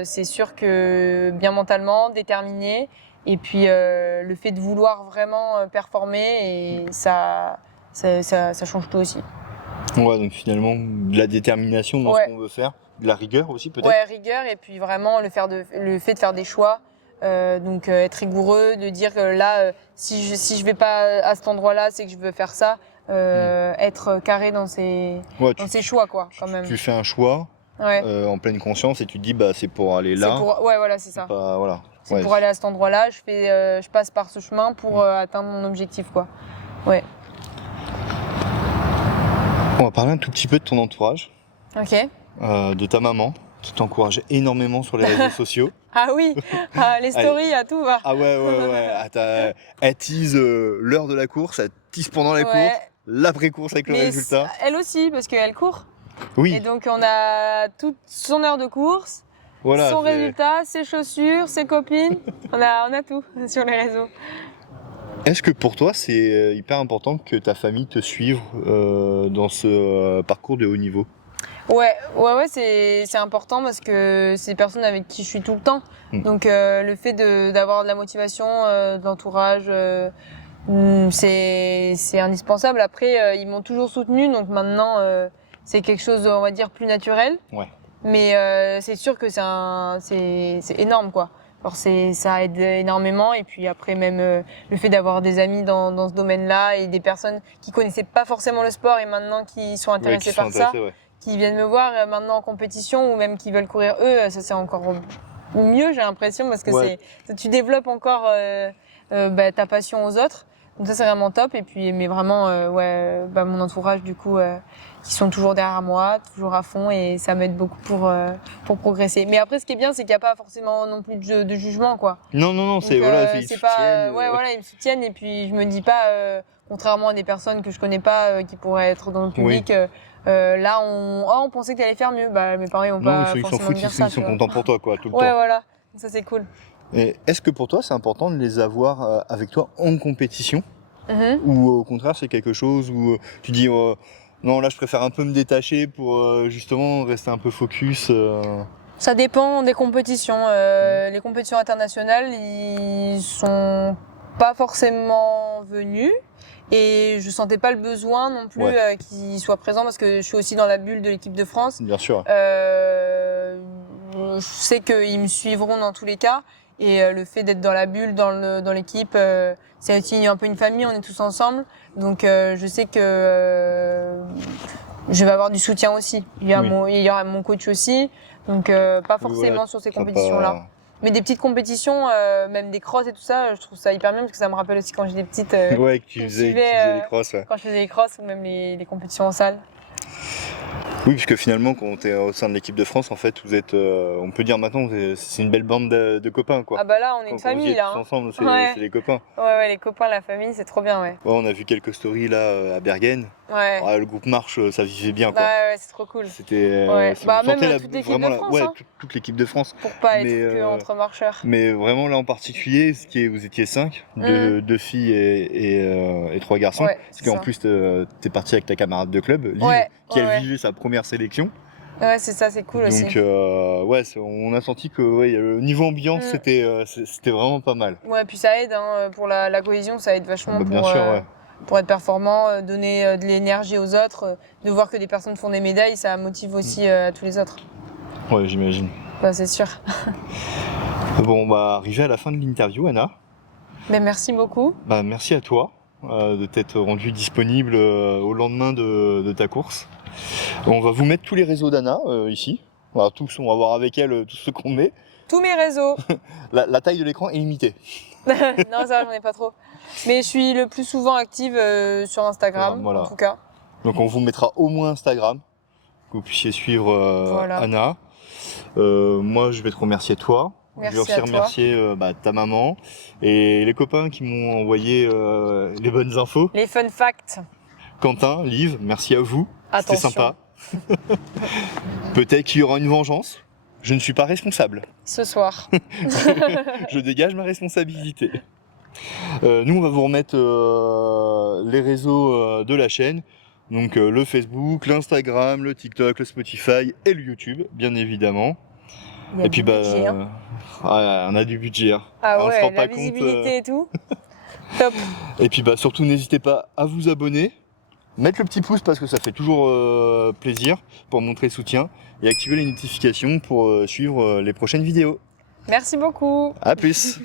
c'est sûr que bien mentalement, déterminé, et puis le fait de vouloir vraiment performer, et ça change tout aussi. Ouais, donc finalement, de la détermination dans ce qu'on veut faire, de la rigueur aussi peut-être. Ouais, rigueur, et puis vraiment le fait de faire des choix, donc être rigoureux, de dire que là, si je vais pas à cet endroit-là, c'est que je veux faire ça, être carré dans ses choix, quoi, quand même. Tu fais un choix en pleine conscience et tu te dis c'est pour aller là. Ouais, voilà, c'est ça. Voilà. C'est pour aller à cet endroit-là, je passe par ce chemin pour atteindre mon objectif, quoi. Ouais. On va parler un tout petit peu de ton entourage, Ok. de ta maman, qui t'encourage énormément sur les réseaux sociaux. Ah oui, les stories, à tout va. Ah ouais. Elle tease l'heure de la course, elle tease pendant la Ouais. course, l'après-course avec le Mais résultat. elle aussi, parce qu'elle court. Oui, Et donc on a toute son heure de course, voilà. son résultat, ses chaussures, ses copines. On a tout sur les réseaux. Est-ce que pour toi, c'est hyper important que ta famille te suive dans ce parcours de haut niveau? Ouais, c'est important parce que c'est des personnes avec qui je suis tout le temps. Donc le fait d'avoir de la motivation, de l'entourage, c'est indispensable. Après, ils m'ont toujours soutenu, donc maintenant c'est quelque chose, on va dire, plus naturel. Ouais. Mais c'est sûr que c'est énorme, quoi. Alors ça aide énormément, et puis après même le fait d'avoir des amis dans ce domaine-là et des personnes qui connaissaient pas forcément le sport et maintenant qui sont intéressées par ça, qui viennent me voir maintenant en compétition ou même qui veulent courir eux, ça c'est encore mieux, j'ai l'impression, parce que tu développes encore ta passion aux autres. Donc ça c'est vraiment top. Et puis mais vraiment mon entourage du coup qui sont toujours derrière moi, toujours à fond, et ça m'aide beaucoup pour progresser. Mais après ce qui est bien, c'est qu'il n'y a pas forcément non plus de jugement, quoi. Non, Donc, c'est pas ils me soutiennent, et puis je me dis pas contrairement à des personnes que je connais pas qui pourraient être dans le public là on pensait que t'allais faire mieux. Bah mes parents ils vont pas ils s'en forcément foutent, dire ça. ils sont contents pour toi, quoi, tout le temps. Ouais, voilà. Ça c'est cool. Et est-ce que pour toi c'est important de les avoir avec toi en compétition, ou au contraire c'est quelque chose où tu dis non, là je préfère un peu me détacher pour justement rester un peu focus Ça dépend des compétitions. Les compétitions internationales, ils sont pas forcément venus. Et je sentais pas le besoin non plus qu'ils soient présents, parce que je suis aussi dans la bulle de l'équipe de France. Bien sûr. Je sais qu'ils me suivront dans tous les cas. Et le fait d'être dans la bulle, dans l'équipe, c'est aussi un peu une famille, on est tous ensemble. Donc je sais que je vais avoir du soutien aussi. Il y aura mon coach aussi. Donc pas forcément sur ces compétitions-là. Mais des petites compétitions, même des crosses et tout ça, je trouve ça hyper bien, parce que ça me rappelle aussi quand j'étais petite. Que tu faisais les crosses. Quand je faisais les crosses ou même les compétitions en salle. Oui, puisque finalement, quand tu es au sein de l'équipe de France, en fait, vous êtes, on peut dire maintenant, c'est une belle bande de copains, quoi. Ah bah là, on est une famille, là. Tous ensemble, c'est les copains. Ouais, les copains, la famille, c'est trop bien, ouais. On a vu quelques stories là à Bergen. Ouais. Le groupe marche, ça vivait bien, quoi. Ouais, c'est trop cool. C'était. Même toute l'équipe de France. Ouais, toute l'équipe de France. Pour pas être que entre marcheurs. Mais vraiment là en particulier, vous étiez 5, deux filles et 3 garçons. Ouais, parce qu'en plus, t'es parti avec ta camarade de club, Liv, qui a vivait sa première sélection. Ouais, c'est ça, c'est cool aussi. Donc on a senti que le niveau ambiance c'était vraiment pas mal. Ouais, puis ça aide pour la cohésion, ça aide vachement pour être performant, donner de l'énergie aux autres, de voir que des personnes font des médailles, ça motive aussi tous les autres. Ouais, j'imagine. Bah, c'est sûr. Bon, on va arriver à la fin de l'interview, Anna. Ben, merci beaucoup. Bah, merci à toi de t'être rendu disponible au lendemain de ta course. On va vous mettre tous les réseaux d'Anna ici. On va voir avec elle tout ce qu'on met. Tous mes réseaux. La taille de l'écran est limitée. Non, ça, j'en ai pas trop. Mais je suis le plus souvent active sur Instagram, en tout cas. Donc on vous mettra au moins Instagram, que vous puissiez suivre Anna. Moi, je vais te remercier toi. Merci, je vais aussi remercier ta maman et les copains qui m'ont envoyé les bonnes infos. Les fun facts. Quentin, Liv, merci à vous. C'était sympa. Peut-être qu'il y aura une vengeance. Je ne suis pas responsable. Ce soir. Je dégage ma responsabilité. Nous, on va vous remettre les réseaux de la chaîne. Donc le Facebook, l'Instagram, le TikTok, le Spotify et le YouTube, bien évidemment. Il y a du budget, on a du budget. Ah ouais, on se rend la pas visibilité et tout. Top. Et puis surtout, n'hésitez pas à vous abonner, mettre le petit pouce parce que ça fait toujours plaisir pour montrer soutien, et activer les notifications pour suivre les prochaines vidéos. Merci beaucoup. À plus.